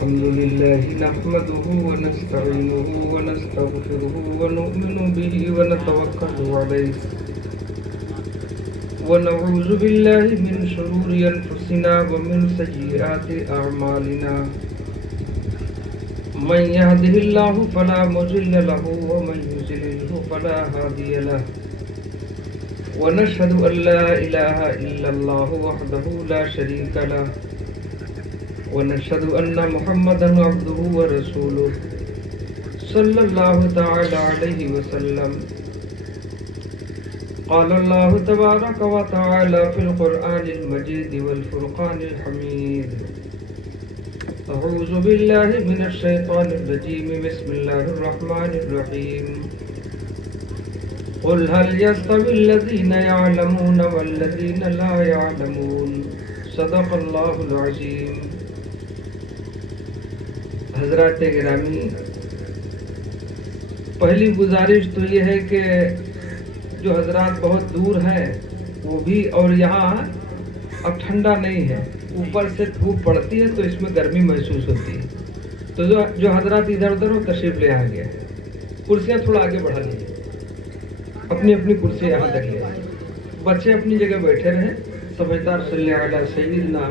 الحمد لله نحمده ونستعينه ونستغفره ونؤمن به ونتوكل عليه ونعوذ بالله من شرور أنفسنا ومن سيئات أعمالنا من يهده الله فلا مضل له ومن يضلل فلا هادي له ونشهد أن لا إله إلا الله وحده لا شريك له ونشهد أن محمدا عبده ورسوله صلى الله تعالى عليه وسلم قال الله تبارك وتعالى في القرآن المجيد والفرقان الحميد أعوذ بالله من الشيطان الرجيم بسم الله الرحمن الرحيم قل هل يستوي الذين يعلمون والذين لا يعلمون صدق الله العظيم. حضرات گرامی، پہلی گزارش تو یہ ہے کہ جو حضرات بہت دور ہیں وہ بھی، اور یہاں اب ٹھنڈا نہیں ہے، اوپر سے دھوپ پڑتی ہے تو اس میں گرمی محسوس ہوتی ہے، تو جو حضرات ادھر ادھر ہو تشریف لے آگے، کرسیاں تھوڑا آگے بڑھا لیجیے، اپنی اپنی کرسی یہاں تک لے آئیے، بچے اپنی جگہ بیٹھے رہیں. سمجھدار صلی علی سیدنا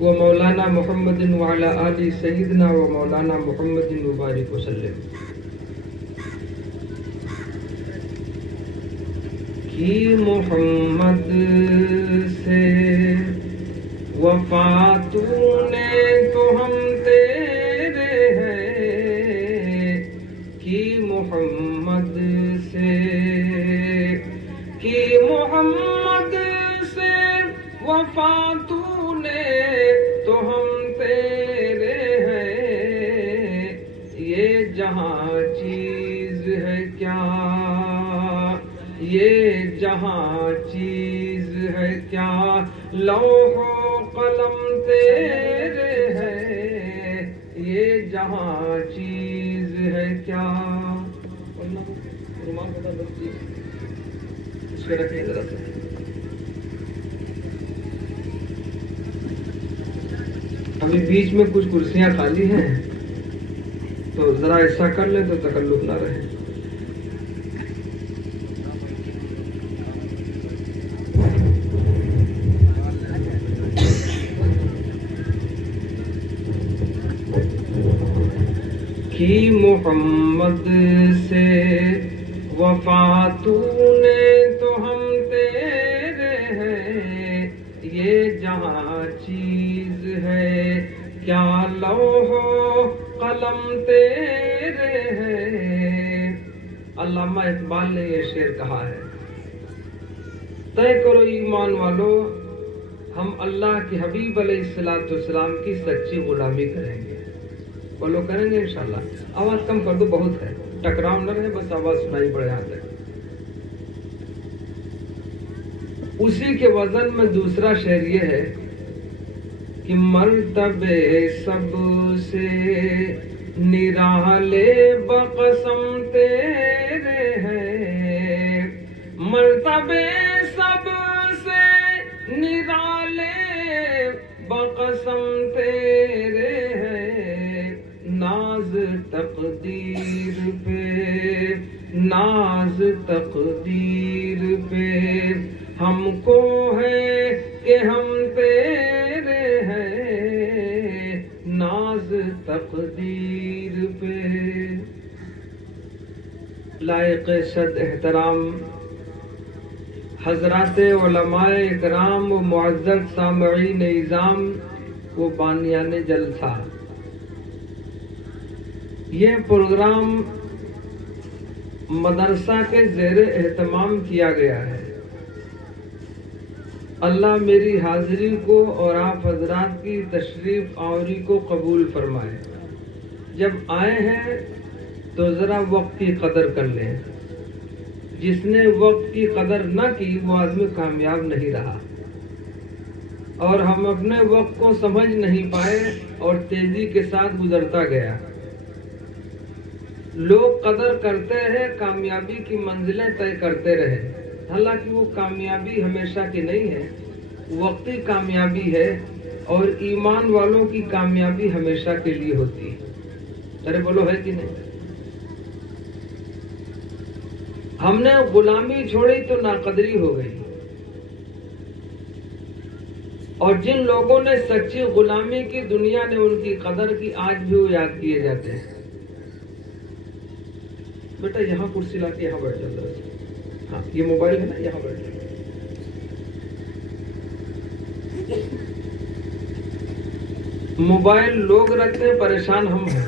و مولانا محمد وعلی آل سیدنا و مولانا محمد مبارک وسلم. کی محمد سے وفا تو نے تو ہم تیرے ہیں، کی محمد سے وفا تو نے تو ہم تیرے ہیں. یہ جہاں چیز ہے کیا، یہ جہاں چیز ہے کیا، لوح و قلم تیرے ہیں. یہ جہاں چیز ہے کیا. اس کے رکھیں ذرا سے. ابھی بیچ میں کچھ کرسیاں خالی ہیں تو ذرا ایسا کر لیں تو تکلف نہ رہے. کی محمد سے وفا تو نے تو ہم تیرے ہیں. یہ جہاں چیز ہے کیا، لوح و قلم تیرے ہیں. علامہ اقبال نے یہ شعر کہا ہے، طے کرو ایمان والو، ہم اللہ کے حبیب علیہ السلام کی سچی غلامی کریں گے. فالو کریں گے انشاءاللہ. آواز کم کر دو، بہت ہے، ٹکراؤ نہ رہے، بس آواز سنائی پڑے یہاں تک. اسی کے وزن میں دوسرا شعر یہ ہے کہ مرتبے سب سے نرالے بقسم تیرے ہیں. مرتبے سب سے نرالے بقسم تیرے ہیں. ناز تقدیر پہ ہم کو ہے کہ ہم تیرے ہیں. ناز تقدیر پہ. لائق صد احترام حضرات علماء اکرام و معزز سامعین نظام و بانیان جلسہ، یہ پروگرام مدرسہ کے زیر اہتمام کیا گیا ہے. اللہ میری حاضری کو اور آپ حضرات کی تشریف آوری کو قبول فرمائے. جب آئے ہیں تو ذرا وقت کی قدر کر لیں. جس نے وقت کی قدر نہ کی وہ آدمی کامیاب نہیں رہا. اور ہم اپنے وقت کو سمجھ نہیں پائے اور تیزی کے ساتھ گزرتا گیا. لوگ قدر کرتے ہیں، کامیابی کی منزلیں طے کرتے رہے، حالانکہ وہ کامیابی ہمیشہ کی نہیں ہے، وقتی کامیابی ہے. اور ایمان والوں کی کامیابی ہمیشہ کے لیے ہوتی ہے. ارے بولو ہے کہ نہیں؟ ہم نے غلامی چھوڑی تو ناقدری ہو گئی. اور جن لوگوں نے سچی غلامی کی دنیا نے ان کی قدر کی، آج بھی وہ یاد کیے جاتے ہیں. بیٹا یہاں کرسی لا کے یہاں بیٹھ جاتا ہے. ہاں یہ موبائل ہے نا، یہاں بیٹھ جاتا. موبائل لوگ رکھتے ہیں، پریشان ہم ہیں.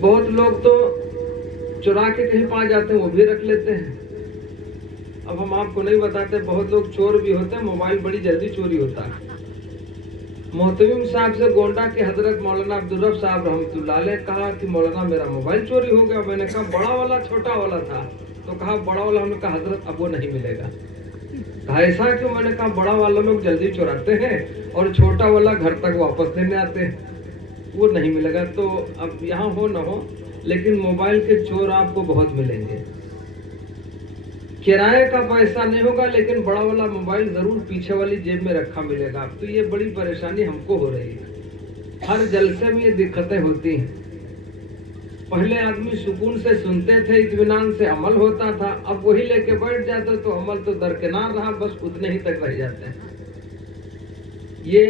بہت لوگ تو چرا کے کہیں پا جاتے ہیں، وہ بھی رکھ لیتے ہیں. اب ہم آپ کو نہیں بتاتے، بہت لوگ چور بھی ہوتے ہیں، موبائل بڑی جلدی چوری ہوتا ہے. محتمم صاحب سے گونڈا کے حضرت مولانا عبدالرب صاحب رحمۃ اللہ علیہ کہا کہ مولانا میرا موبائل چوری ہو گیا. میں نے کہا بڑا والا چھوٹا والا تھا؟ تو کہا بڑا والا. ہم نے کہا حضرت اب وہ نہیں ملے گا. کہا ایسا کیوں؟ میں نے کہا بڑا والا لوگ جلدی چوراتے ہیں اور چھوٹا والا گھر تک واپس لینے آتے ہیں، وہ نہیں ملے گا. تو اب یہاں ہو نہ ہو لیکن موبائل کے چور آپ کو بہت ملیں گے. کرائے کا پیسہ نہیں ہوگا لیکن بڑا والا موبائل ضرور پیچھے والی جیب میں رکھا ملے گا. تو یہ بڑی پریشانی ہم کو ہو رہی ہے. ہر جلسے میں یہ دقتیں ہوتی ہیں. پہلے آدمی سکون سے سنتے تھے، اطمینان سے عمل ہوتا تھا. اب وہی لے کے بیٹھ جاتے تو عمل تو درکنار رہا، بس اتنے ہی تک رہ جاتے ہیں. یہ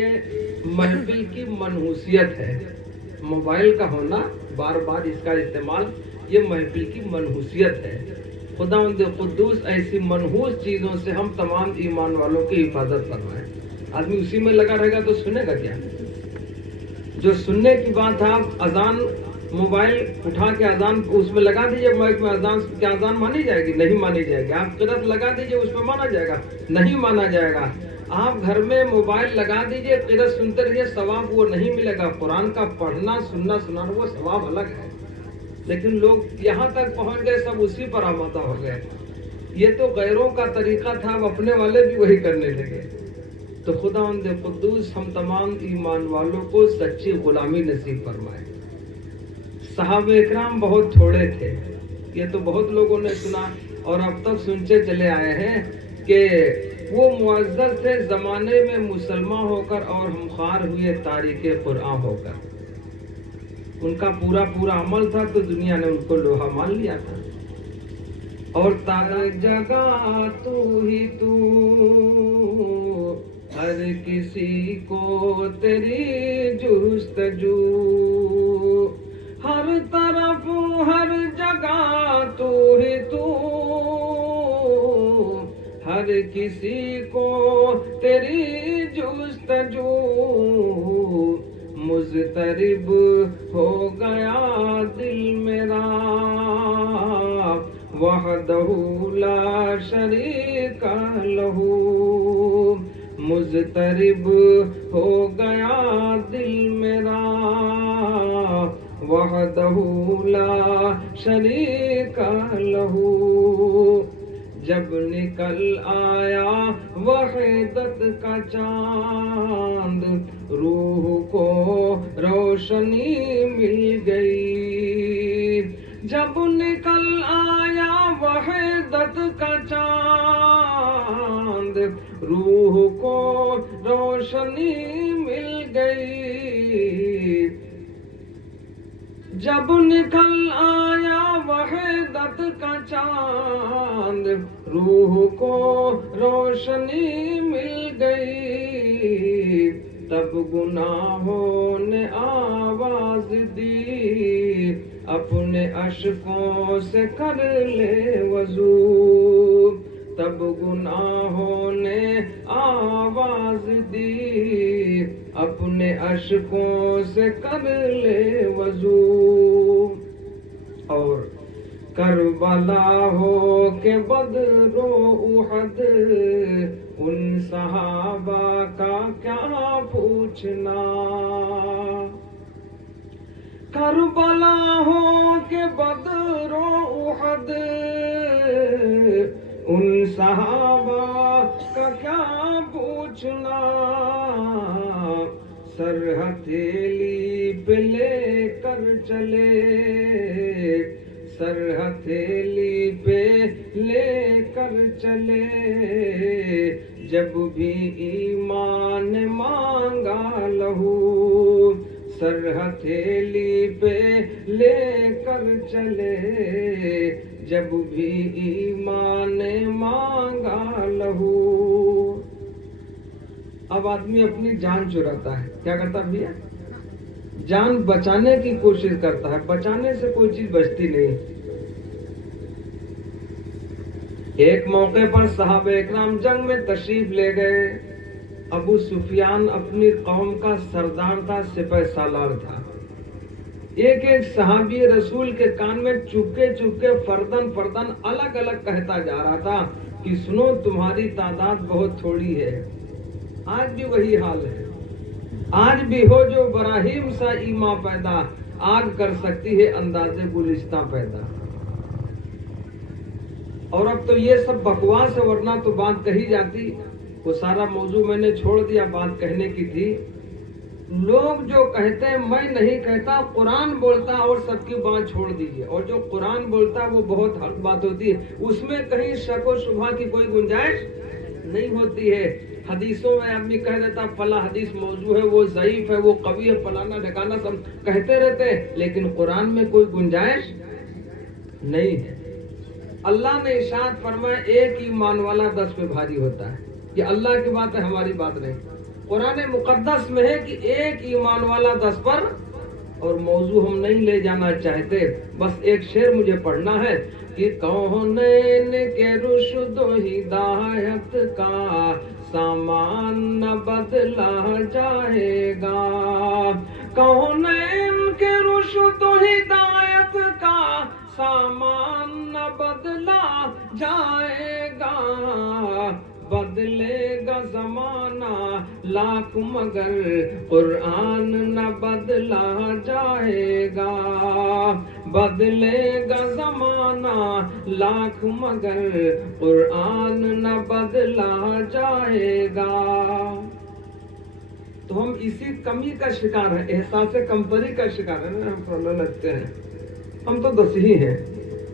محفل کی منحوسیت ہے. موبائل کا ہونا، بار بار اس کا استعمال، یہ محفل کی منحوسیت ہے. خداوند قدوس ایسی منحوس چیزوں سے ہم تمام ایمان والوں کی حفاظت فرمائے. آدمی اسی میں لگا رہے گا تو سنے گا کیا؟ جو سننے کی بات ہے، آپ اذان موبائل اٹھا کے اذان اس میں لگا دیجئے، مائک میں اذان، کیا اذان مانی جائے گی؟ نہیں مانی جائے گی. آپ قرات لگا دیجئے، اس میں مانا جائے گا؟ نہیں مانا جائے گا. آپ گھر میں موبائل لگا دیجئے، قرات سنتے رہیے، ثواب وہ نہیں ملے گا. قرآن کا پڑھنا، سننا، سنانا وہ ثواب الگ ہے. لیکن لوگ یہاں تک پہنچ گئے، سب اسی پر آمادہ ہو گئے. یہ تو غیروں کا طریقہ تھا، اب اپنے والے بھی وہی کرنے لگے. تو خداوند قدوس ہم تمام ایمان والوں کو سچی غلامی نصیب فرمائے. صحابہ اکرام بہت تھوڑے تھے، یہ تو بہت لوگوں نے سنا اور اب تک سنتے چلے آئے ہیں کہ وہ معزز تھے زمانے میں مسلمان ہو کر اور ہم خوار ہوئے تاریخ قرآن ہو کر. ان کا پورا عمل تھا تو دنیا نے ان کو لوہا مان لیا تھا. اور تارا جگہ تو ہی تو، ہر کسی کو تیری جستجو، ہر طرف ہر جگہ تو ہی تو، ہر کسی کو تیری جستجو. مضطرب ہو گیا دل میرا، وحدہ لا شریک لہ. مضطرب ہو گیا دل میرا، وحدہ لا شریک لہ. جب نکل آیا وحدت کا چاند، روح کو روشنی مل گئی. جب نکل آیا وحدت کا چاند، روح کو روشنی مل گئی. جب نکل آیا وحدت کا چاند، روح کو روشنی مل گئی. تب گناہوں نے آواز دی، اپنے اشکوں سے کر لے وضو. تب گناہوں نے آواز دی، اپنے اشکوں سے کر لے وضو. اور کربلا ہو کہ بدر و احد، ان صحابہ کا کیا پوچھنا. کربلا ہو کہ بدر و احد، ان صحابہ کا کیا پوچھنا. سر ہتھیلی پہ لے کر چلے، سر ہتھیلی پہ لے کر چلے، جب بھی ایمان مانگا لہو، سر ہتھیلی پہ لے کر چلے، جب بھی ایمان مانگا لہو۔ اب آدمی اپنی جان چراتا ہے، کیا کرتا ہے بھیا؟ جان بچانے کی کوشش کرتا ہے، بچانے سے کوئی چیز بچتی نہیں۔ ایک موقع پر صحابہ اکرام جنگ میں تشریف لے گئے۔ ابو سفیان اپنی قوم کا سردار تھا، سپہ سالار تھا۔ ایک ایک صحابی رسول کے کان میں چپکے چپکے فردن فردن الگ الگ کہتا جا رہا تھا کہ سنو، تمہاری تعداد بہت تھوڑی ہے۔ آج بھی وہی حال ہے۔ آج بھی ہو جو براہیم سا ایما پیدا، آگ کر سکتی ہے انداز گلستہ پیدا۔ اور اب تو یہ سب بکواس ہے، ورنہ تو بات کہی جاتی۔ وہ سارا موضوع میں نے چھوڑ دیا، بات کہنے کی تھی۔ لوگ جو کہتے ہیں میں نہیں کہتا، قرآن بولتا اور سب کی بات چھوڑ دیجیے، اور جو قرآن بولتا ہے وہ بہت حق بات ہوتی ہے، اس میں کہیں شک و شبہ کی کوئی گنجائش نہیں ہوتی ہے۔ حدیثوں میں آدمی کہہ دیتا فلاں حدیث موضوع ہے، وہ ضعیف ہے، وہ قوی ہے، فلانا ڈھکانا سب کہتے رہتے ہیں، لیکن قرآن میں کوئی گنجائش نہیں ہے۔ اللہ نے ارشاد فرمایا ایک ایمان والا 10 پہ بھاری ہوتا ہے۔ یہ اللہ کی بات ہے، ہماری بات نہیں۔ قرآن مقدس میں ہے کہ ایک ایمان والا 10 پر، اور موضوع ہم نہیں لے جانا چاہتے، بس ایک شعر مجھے پڑھنا ہے کہ کونین کے رشد و ہدایت کا سامان نہ بدلا جائے گا، کونین کے رشد و ہدایت کا سامان نہ بدلا جائے گا، بدلے گا زمانہ لاکھ مگر قرآن نہ بدلا جائے گا، بدلے گا زمانہ لاکھ مگر قرآن نہ بدلا جائے گا۔ تو ہم اسی کمی کا شکار ہیں، احساس کمتری کا شکار ہے نا، ہم پڑھنے لگتے ہیں، ہم تو 10 ہی ہیں،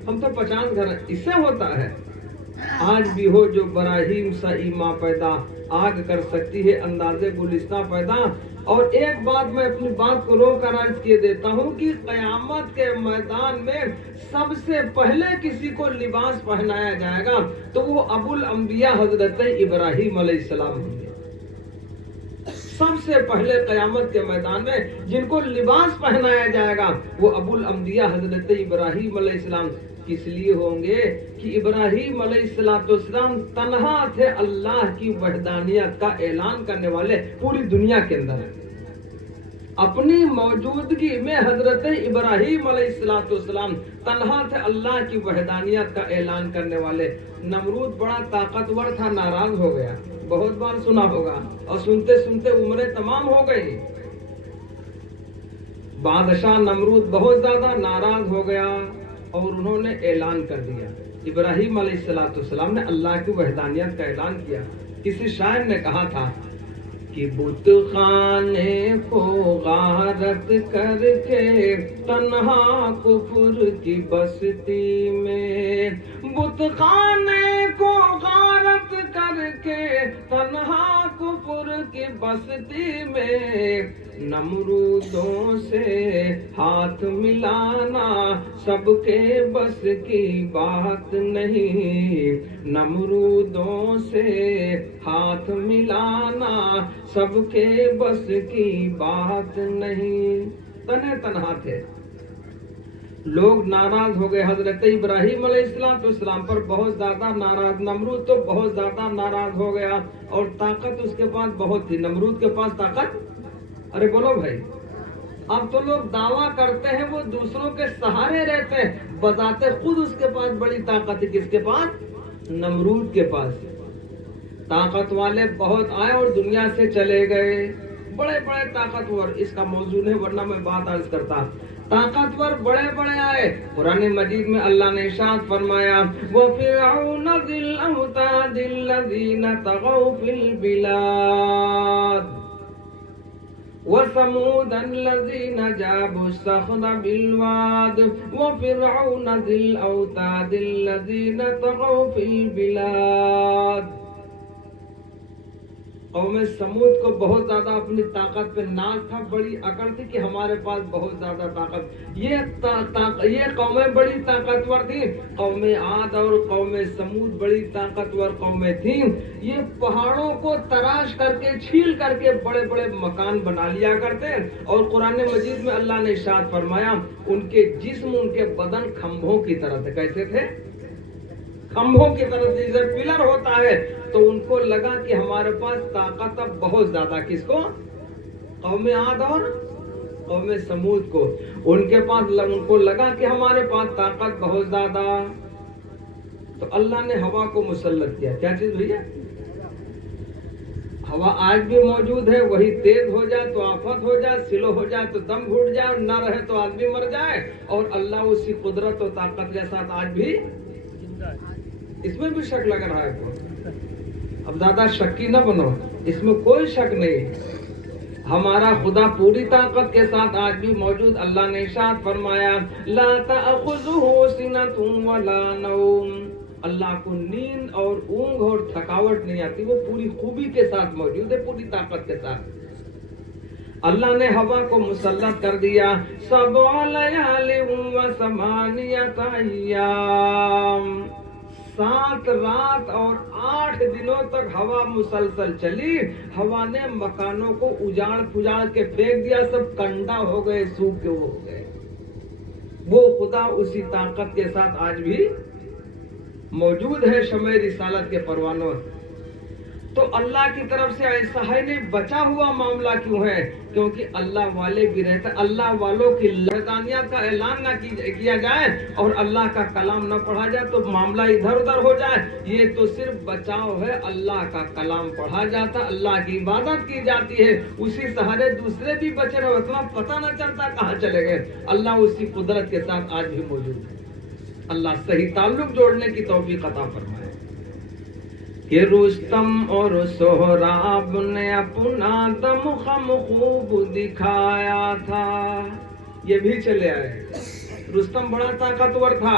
ہم تو 50 گھر ہیں، اس سے ہوتا ہے۔ آج بھی ہو جو براہیم سا ایما پیدا، آگ کر سکتی ہے انداز گلستہ پیدا۔ اور ایک بات میں اپنی بات کو روک کر عرض کیے دیتا ہوں کہ قیامت کے میدان میں سب سے پہلے کسی کو لباس پہنایا جائے گا تو وہ ابو الانبیاء حضرت ابراہیم علیہ السلام ہوں گے۔ سب سے پہلے قیامت کے میدان میں جن کو لباس پہنایا جائے گا وہ ابو الانبیاء حضرت ابراہیم علیہ السلام کس لیے ہوں گے کہ ابراہیم علیہ السلام تنہا تھے اللہ کی وحدانیت کا اعلان کرنے والے پوری دنیا کے اندر۔ اپنی موجودگی میں حضرت ابراہیم علیہ السلام تنہا تھے اللہ کی وحدانیت کا اعلان کرنے والے۔ نمرود بڑا طاقتور تھا، ناراض ہو گیا، بہت بار سنا ہوگا، اور سنتے سنتے عمریں تمام ہو گئی۔ بادشاہ نمرود بہت زیادہ ناراض ہو گیا اور انہوں نے اعلان کر دیا۔ ابراہیم علیہ السلام نے اللہ کی وحدانیت کا اعلان کیا۔ کسی شاعر نے کہا تھا کہ بت خانے کو غارت کر کے تنہا کفر کی بستی میں، بت خانے کو غارت کر کے تنہا کفر کی بستی میں، نمرودوں سے ہاتھ ملانا سب کے بس کی بات نہیں، نمرودوں سے ہاتھ ملانا سب کے بس کی بات نہیں۔ تنہا تھے، لوگ ناراض ہو گئے، حضرت ابراہیم علیہ السلام پر بہت زیادہ ناراض، نمرود تو بہت زیادہ ناراض ہو گیا، اور طاقت اس کے پاس بہت تھی، نمرود کے پاس طاقت، ارے بولو بھائی، اب تو لوگ دعویٰ کرتے ہیں وہ دوسروں کے سہارے رہتے ہیں، بذات خود اس کے پاس بڑی طاقت ہے، کس کے پاس؟ نمرود کے پاس۔ طاقت والے بہت آئے اور دنیا سے چلے گئے، بڑے بڑے طاقتور، اس کا موضوع نہیں ورنہ میں بات عرض کرتا۔ طاقتور بڑے بڑے آئے، قرآن مجید میں اللہ نے ارشاد فرمایا وَفِرْعَوْنَ ذِي الْأَوْتَادِ الَّذِينَ طَغَوْا فِي الْبِلَادِ وَثَمُودَ الَّذِينَ جَابُوا الصَّخْرَ بِالْوَادِ وَفِرْعَوْنَ ذِي الْأَوْتَادِ الَّذِينَ طَغَوْا فِي الْبِلَادِ۔ قوم समूद को बहुत ज्यादा अपनी ताकत पे नाज था, बड़ी अकड़ थी कि हमारे पास बहुत ज्यादा ताकत। ये कौमें बड़ी ताकतवर थी। कौम आद और कौम समूद बड़ी ताकतवर कौमें थी। ये पहाड़ों को तराश करके छील करके बड़े बड़े मकान बना लिया करते। और कुरान मजीद में अल्लाह ने इरशाद फरमाया, उनके जिस्म उनके बदन खंभों की तरह थे। कैसे थे? खंभों की तरह, जैसे पिलर होता है। तो उनको लगा कि हमारे पास ताकत अब बहुत ज्यादा। किसको? कौम आद और कौम समूद को। उनको लगा कि हमारे पास ताकत बहुत ज्यादा। तो अल्लाह ने हवा को मुसल्लत किया। क्या चीज भैया? हवा आज भी मौजूद है। वही तेज हो जाए तो आफत हो जाए, स्लो हो जाए तो दम घुट जाए, और ना रहे तो आदमी मर जाए। और अल्लाह उसी कुदरत और ताकत के साथ आज भी, इसमें भी शक लग रहा है को? अब ज्यादा शक्की न बनो, इसमें कोई शक नहीं। हमारा खुदा पूरी ताकत के साथ आज भी मौजूद। अल्लाह ने इरशाद फरमाया, ला ताखुजुहु सिनतुन वला नौम। अल्लाह को नींद और ऊंघ और थकावट नहीं आती, वो पूरी खूबी के साथ मौजूद है, पूरी ताकत के साथ। अल्लाह ने हवा को मुसल्लत कर दिया। सबअ लयालिन व समानियत अय्याम, 7 रात और 8 दिनों तक हवा मुसलसल चली। हवा ने मकानों को उजाड़ पुजाड़ के फेंक दिया, सब कंडा हो गए, सूखे हो गए। वो खुदा उसी ताकत के साथ आज भी मौजूद है शमे रिसालत के परवानों। तो अल्लाह की तरफ से ऐसा है नहीं, बचा हुआ मामला क्यों है? क्योंकि अल्लाह वाले भी रहते। अल्लाह वालों की लहदानियत का ऐलान ना किया जाए और अल्लाह का कलाम ना पढ़ा जाए तो मामला इधर उधर हो जाए। ये तो सिर्फ बचाव है। अल्लाह का कलाम पढ़ा जाता, अल्लाह की इबादत की जाती है, उसी सहारे दूसरे भी बचे रहे, उतना पता न चलता कहाँ चले गए। अल्लाह उसी कुदरत के साथ आज भी मौजूद है। अल्लाह सही ताल्लुक जोड़ने की तौफीक अता फरमाए। कि रुस्तम और सोहराब ने अपना दमखम खूब दिखाया था। ये भी चले आए। रुस्तम बड़ा ताकतवर था।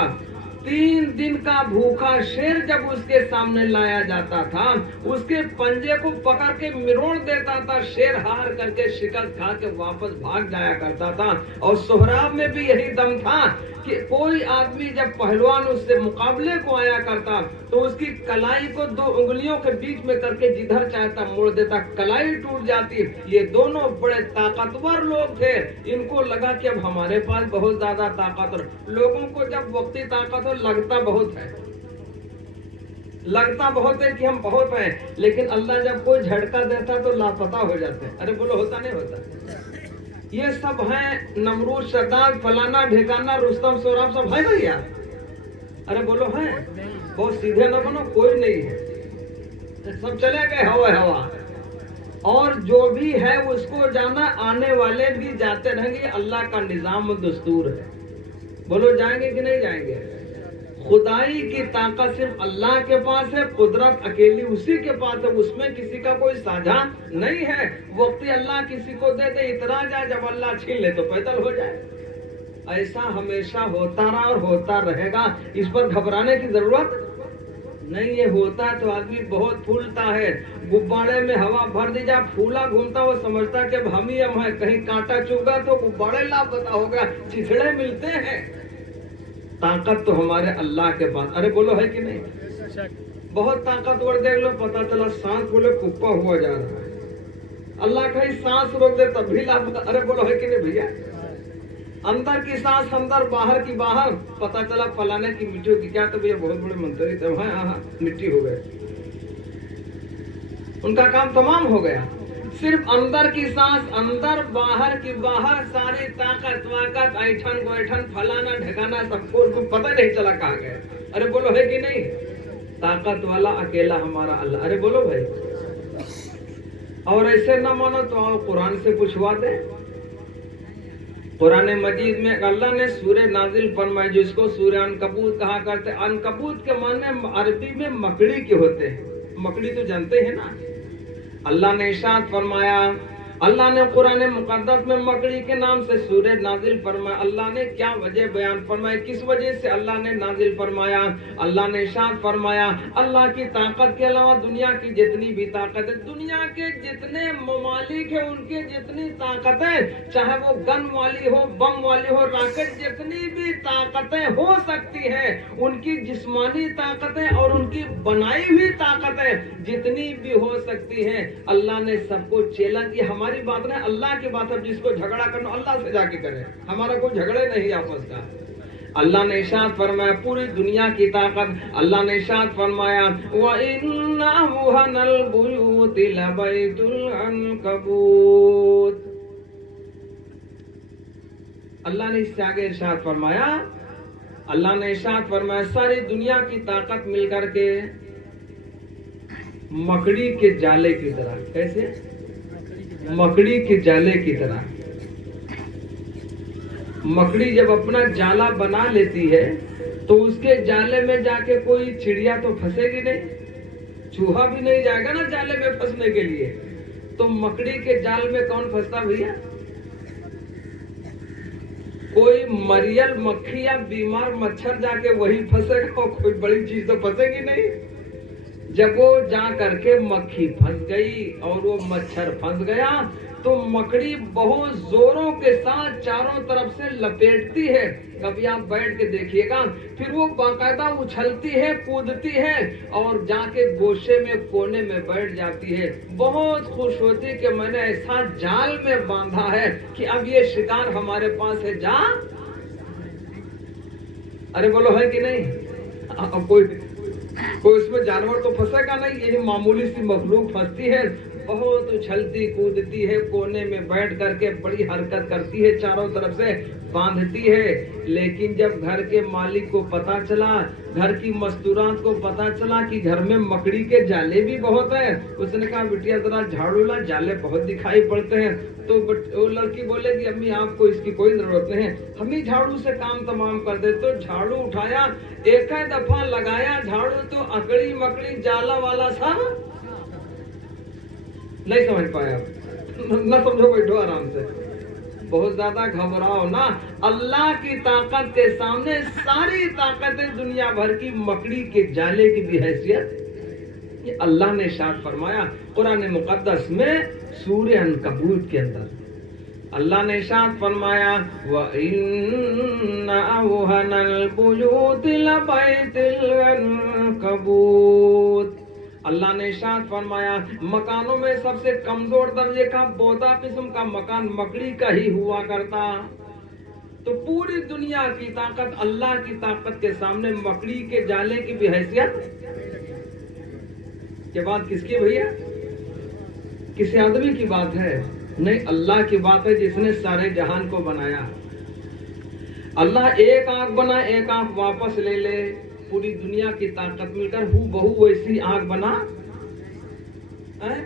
3 दिन का भूखा शेर जब उसके सामने लाया जाता था, उसके पंजे को पकड़ के मिरोड़ देता था। शेर हार करके शिकस्त खा के वापस भाग जाया करता था। और सोहराब में भी यही दम था कि कोई आदमी जब पहलवान उससे मुकाबले को आया करता तो उसकी कलाई को 2 उंगलियों के बीच में करके जिधर चाहता मोड़ देता, कलाई टूट जाती। ये दोनों बड़े ताकतवर लोग थे। इनको लगा कि अब हमारे पास बहुत ज्यादा ताकत। लोगों को जब वक्ती ताकत हो लगता बहुत है कि हम बहुत हैं, लेकिन अल्लाह जब कोई झटका देता तो लापता हो जाते हैं। अरे बोलो, होता नहीं होता? ये सब हैं नमरूद, शद्दाद, फलाना ढेकाना, रुस्तम, सोहराब, सब है भैया? अरे बोलो हैं? बहुत सीधे न बनो, कोई नहीं है, सब चले गए हवा। और जो भी है उसको जाना, आने वाले भी जाते रहेंगे। अल्लाह का निजाम और दस्तूर है। बोलो, जाएंगे कि नहीं जाएंगे? खुदाई की ताकत सिर्फ अल्लाह के पास है, कुदरत अकेली उसी के पास है, उसमें किसी का कोई साझा नहीं है। वक्त अल्लाह किसी को दे दे, इतना जाए, जब अल्लाह छीन ले तो पैदल हो जाए। ऐसा हमेशा होता रहा और होता रहेगा, इस पर घबराने की जरूरत नहीं है। होता है तो आदमी बहुत फूलता है। गुब्बारे में हवा भर दी जा, फूला घूमता, वो समझता कि अब हम ही हम है। कहीं कांटा चुभा तो गुब्बारे लापता हो गया, चिथड़े मिलते हैं। ताकत तो हमारे अल्लाह के पास। अरे बोलो, है कि नहीं? बहुत ताकतवर देख लो, पता चला सांस बोले कुप्पा हुआ जा रहा है। अल्लाह कहीं सांस रोक दे तब भी लाभ। अरे बोलो, है कि नहीं भैया? अंदर की सांस अंदर, बाहर की बाहर। पता चला फलाने की मिट्टी होगी क्या, तो भैया बहुत बड़े मंत्री थे, हाँ मिट्टी हो गए, उनका काम तमाम हो गया। सिर्फ अंदर की सांस अंदर, बाहर की बाहर, सारी ताकत वाकत, ऐठन गोठन, फलाना ढकाना, सबको पता नहीं चला कहाँ गए। अरे बोलो, है कि नहीं? ताकत वाला अकेला हमारा अल्लाह। अरे बोलो भाई। और ऐसे न मानो तो आओ कुरान से पूछवा दे। कुरान मजीद में अल्लाह ने सूरह नाजिल फरमाई, जिसको सूरह अनकबूत कहा करते। अनकबूत के माने अरबी में मकड़ी के होते हैं। मकड़ी तो जानते हैं ना। अल्लाह ने इरशाद फरमाया, अल्लाह ने कुरान मुकद्दस में मकड़ी के नाम से सूरह नाजिल फरमाया। अल्लाह ने क्या वजह बयान फरमाई, किस वजह से अल्लाह ने नाजिल फरमाया। अल्लाह ने इरशाद फरमाया, अल्लाह की ताकत के अलावा दुनिया की जितनी भी ताकत है, दुनिया के जितने ममालिक है उनके जितनी ताकत है, चाहे वो गन वाली हो, बम वाली हो, रॉकेट, जितनी भी ताकतें हो सकती है, उनकी जिस्मानी ताकतें और उनकी बनाई हुई ताकतें जितनी भी हो सकती है, अल्लाह ने सबको चैलेंज। ये हमारी बात नहीं, अल्लाह की बात है। जिसको झगड़ा करना अल्लाह से जाके करे, हमारा कोई झगड़े नहीं आपस का। अल्लाह ने इरशाद फरमाया पूरी दुनिया की ताकत। अल्लाह ने इरशाद फरमाया व इन्ना वहनल बुयूति लबैतुल अनकबूत। अल्लाह ने इससे आगे इरशाद फरमाया, अल्लाह ने इरशाद फरमाया सारी दुनिया की ताकत मिलकर के मकड़ी के जाले की तरह। कैसे? मकड़ी के जाले की तरह। मकड़ी जब अपना जाला बना लेती है तो उसके जाले में जाके कोई चिड़िया तो फंसेगी नहीं, चूहा भी नहीं जाएगा ना जाले में फंसने के लिए। तो मकड़ी के जाल में कौन फंसता भैया? कोई मरियल मक्खी या बीमार मच्छर जाके वही फंसेगा, और कोई बड़ी चीज तो फंसेगी नहीं। जब वो जा करके मक्खी फंस गई और वो मच्छर फंस गया तो मकड़ी बहुत जोरों के साथ चारों तरफ से लपेटती है। कभी आप बैठ के देखिएगा, फिर वो बाकायदा उछलती है, कूदती है और जाके गोशे में कोने में बैठ जाती है। बहुत खुश होती है कि मैंने ऐसा जाल में बांधा है कि अब ये शिकार हमारे पास है। जा, अरे बोलो है कि नहीं? अब कोई उसमें जानवर तो फंसेगा नहीं, यही मामूली सी मखलूक फंसती है, बहुत उछलती कूदती है, कोने में बैठ करके बड़ी हरकत करती है, चारों तरफ से बांधती है। लेकिन जब घर के मालिक को पता चला, घर की मस्तूरात को पता चला कि घर में मकड़ी के जाले भी बहुत है, उसने कहा बिटिया जरा झाड़ू ला, जाले बहुत दिखाई पड़ते हैं। तो वो लड़की बोलेगी अम्मी आपको इसकी कोई जरूरत नहीं है, हम ही झाड़ू से काम तमाम कर दे। तो झाड़ू उठाया, एक दफा लगाया झाड़ू तो अकड़ी मकड़ी जाला वाला सा नहीं समझ पाया। न समझो, बैठो आराम से, बहुत ज्यादा घबराओ ना। अल्लाह की ताकत के सामने सारी ताकतें दुनिया भर की मकड़ी के जाले की भी हैसियत ये अल्लाह ने इरशाद फरमाया कुरान मुकद्दस में सूरह अनकबूत के अंदर। अल्लाह ने इरशाद फरमाया व इन्ना अवहनल बुयूति लबैतुल अनकबूत। अल्लाह ने इरशाद फरमाया मकानों में सबसे कमजोर दर्जे का बोदा किस्म का मकान मकड़ी का ही हुआ करता। तो पूरी दुनिया की ताकत अल्लाह की ताकत के सामने मकड़ी के जाले की भी हैसियत। ये बात किसकी भैया? किसी आदमी की बात है? नहीं, अल्लाह की बात है जिसने सारे जहान को बनाया। अल्लाह एक आंख बना, एक आंख वापस ले ले, पूरी दुनिया की ताकत मिलकर हू बहू वैसी आंख बना है?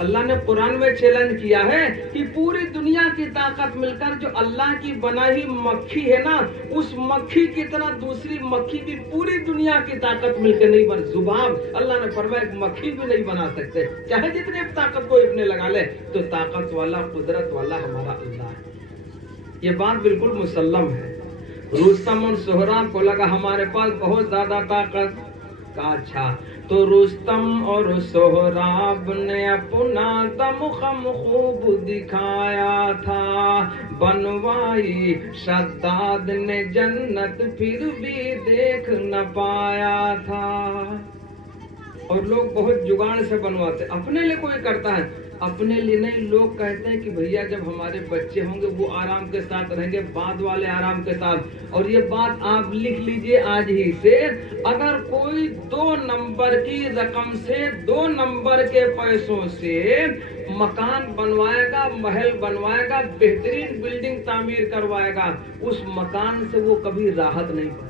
अल्लाह ने कुरान में चैलेंज किया है कि पूरी दुनिया की ताकत मिलकर जो अल्लाह की बनाई मक्खी है ना, उस मक्खी की तरह दूसरी मक्खी भी पूरी दुनिया की ताकत मिलकर नहीं बन। जुबाब अल्लाह ने फरमाया मक्खी भी नहीं बना सकते, चाहे जितने ताकत को अपने लगा ले। तो ताकत वाला कुदरत वाला हमारा अल्लाह है, ये बात बिल्कुल मुसल्लम है। रुस्तम और सोहराब को लगा हमारे पास बहुत ज्यादा ताकत का। अच्छा, तो रुस्तम और सोहराब ने अपना दमखम खूब दिखाया था, बनवाई शद्दाद ने जन्नत फिर भी देख न पाया था। और लोग बहुत जुगाड़ से बनवाते, अपने लिए कोई करता है, अपने लिए नहीं। लोग कहते हैं कि भैया जब हमारे बच्चे होंगे वो आराम के साथ रहेंगे, बाद वाले आराम के साथ। और ये बात आप लिख लीजिए आज ही से, अगर कोई 2 नंबर की रकम से 2 नंबर के पैसों से मकान बनवाएगा, महल बनवाएगा, बेहतरीन बिल्डिंग तामीर करवाएगा, उस मकान से वो कभी राहत नहीं पाएगा।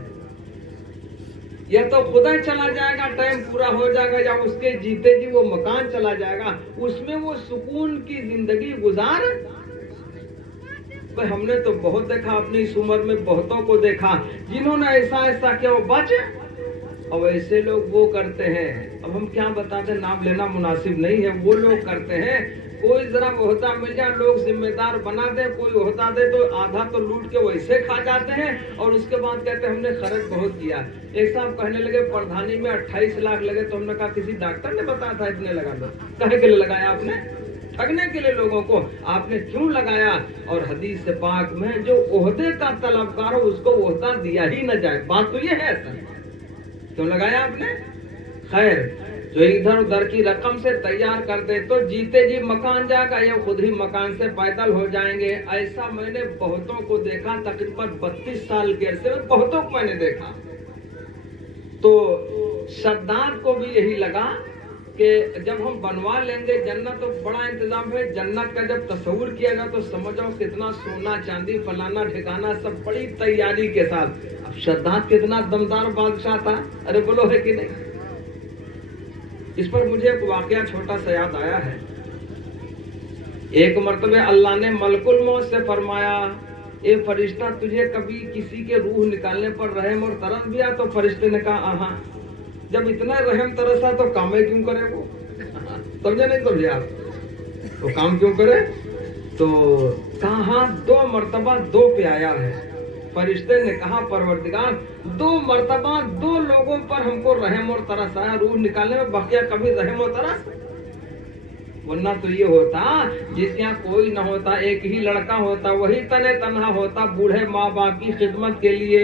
या तो खुदा चला जाएगा, टाइम पूरा हो जाएगा, या उसके जीते जी वो मकान चला जाएगा, उसमें वो सुकून की जिंदगी गुजार। भाई हमने तो बहुत देखा, अपनी इस उम्र में बहुतों को देखा जिन्होंने ऐसा ऐसा किया वो बचे। अब ऐसे लोग वो करते हैं, अब हम क्या बताते, नाम लेना मुनासिब नहीं है। वो लोग करते हैं कोई जरा ओहदा मिल जाए, लोग जिम्मेदार बना दे, कोई ओहदा दे तो आधा तो लूट के वैसे खा जाते हैं और उसके बाद कहते हैं हमने खर्च बहुत किया। एक साहब कहने लगे प्रधानी में 28 लाख लगे, तो हमने कहा किसी डॉक्टर ने बताया था इतने लगा दो, कहे के लिए लगाया आपने? ठगने के लिए लोगों को आपने क्यों लगाया? और हदीस से पाक में जो ओहदे का तलबगार हो उसको ओहदा दिया ही न जाए, बात तो ये है सर, क्यों लगाया आपने? खैर, जो इधर उधर की रकम से तैयार कर दे तो जीते जी मकान जाएगा या खुद ही मकान से पैदल हो जाएंगे। ऐसा मैंने बहुतों को देखा, तकरीबन 32 साल के अरसे में बहुतों को मैंने देखा। तो शद्दाद को भी यही लगा कि जब हम बनवा लेंगे जन्नत तो बड़ा इंतजाम है, जन्नत का जब तस्वुर किया जाए तो समझो कितना सोना चांदी फलाना ठिकाना सब बड़ी तैयारी के साथ। अब शद्दाद कितना दमदार बादशाह था, अरे बोलो है कि नहीं? इस पर मुझे एक वाकया छोटा सा याद आया है। एक मर्तबे अल्लाह ने मलकुल मौत से फरमाया, ए फरिश्ता तुझे कभी किसी के रूह निकालने पर रहम और तरस भी आ? तो फरिश्ते ने कहा आहा, जब इतना रहम तरसा तो काम क्यों करे वो? समझे नहीं समझे आप? तो काम क्यों करे? तो कहा 2 मर्तबा 2 पे आया है। फरिश्ते ने कहा परवरदिगार 2 मर्तबा 2 लोगों पर हमको रहम और तरस आया रूह निकालने में, बाकिया कभी रहम और तरस? वरना तो ये होता जिसके यहाँ कोई न होता, एक ही लड़का होता, वही तने तन्हा होता बूढ़े माँ बाप की खिदमत के लिए,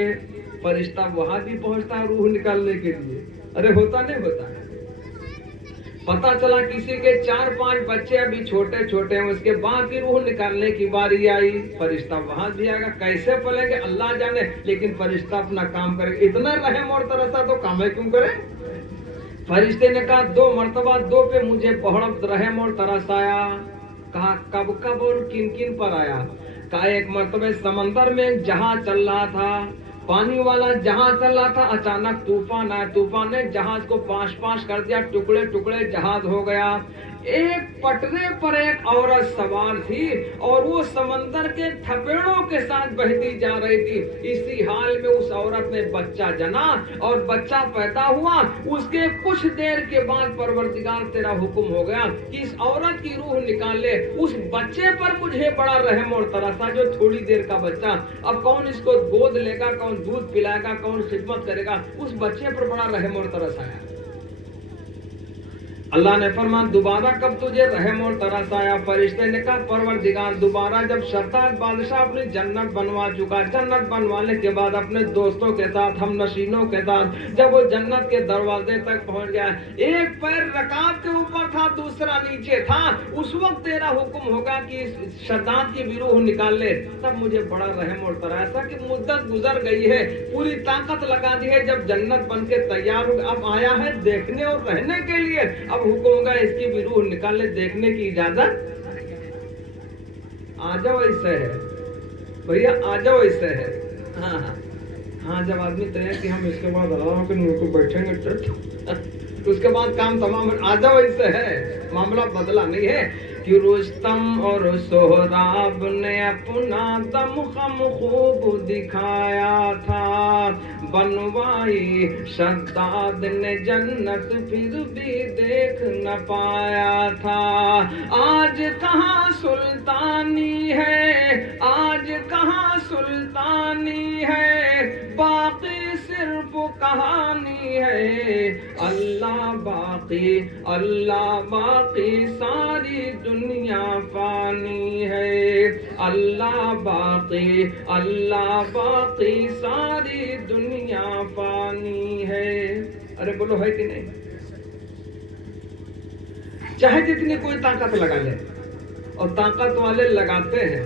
फरिश्ता वहां भी पहुंचता रूह निकालने के लिए। अरे होता नहीं होता? पता चला किसी के 4-5 बच्चे अभी छोटे छोटे हैं, उसके बाद की रूह निकालने की बारी आई, फरिश्ता वहां भी आएगा। कैसे पलेंगे अल्लाह जाने, लेकिन फरिश्ता अपना काम करे। इतना रहम और तरसा तो काम क्यों करे? फरिश्ते ने कहा 2 मर्तबा 2 पे मुझे बहुत रहम और तरस आया। कहा कब कब और किन किन पर आया? कहा एक मर्तबे समंदर में एक जहाज चल रहा था, पानी वाला जहाज चल रहा था, अचानक तूफान आया, तूफान ने जहाज को पाश कर दिया, टुकड़े टुकड़े जहाज हो गया। एक पटरे पर एक औरत सवार थी और वो समंदर के थपेड़ों के साथ बहती जा रही थी। इसी हाल में उस औरत ने बच्चा जना और बच्चा पैदा हुआ। उसके कुछ देर के बाद परवरदिगार तेरा हुक्म हो गया कि इस औरत की रूह निकाल ले। उस बच्चे पर मुझे बड़ा रहम और तरसा, जो थोड़ी देर का बच्चा, अब कौन इसको गोद लेगा, कौन दूध पिलाएगा, कौन खिदमत करेगा, उस बच्चे पर बड़ा रहम और तरस आया। अल्लाह ने फरमाया दोबारा कब तुझे रहम और तरस आया? फरिश्ते ने कहा परवरदिगार दोबारा जब शद्दाद बादशाह अपनी जन्नत बनवा चुका, जन्नत बनवाने के बाद अपने दोस्तों के साथ, हम नशीनों के साथ जब वो जन्नत के दरवाजे तक पहुंच गया, एक पैर रकाब के ऊपर था, दूसरा नीचे था, उस वक्त तेरा हुक्म होगा कि शद्दाद की भी रूह निकाल ले। तब मुझे बड़ा रहम और तरसा कि मुद्दत गुजर गई है, पूरी ताकत लगा दी है, जब जन्नत बन के तैयार हो, अब आया है देखने और रहने के लिए, अब हुक्म होगा इसकी भी रूह निकालने, देखने की इजाजत। आ जाओ ऐसे है भैया, आ जाओ ऐसे है। हाँ हाँ, जब आदमी तय कि हम इसके बाद आराम के मुंह को बैठेंगे तो उसके बाद काम तमाम, आ जाओ ऐसे है, मामला बदला नहीं है कि रुस्तम और सोहराब ने अपना दमखम खूब दिखाया था, बनवाई शद्दाद ने जन्नत फिर भी देख न पाया था। आज कहाँ सुल्तानी है, आज कहाँ सुल्तानी है, बाकी सिर्फ कहानी है। अल्लाह बाकी सारी दुनिया फानी है। अल्लाह बाकी सारी दुनिया फानी है। अरे बोलो है कि नहीं? चाहे जितनी कोई ताकत लगा ले, और ताकत वाले लगाते हैं,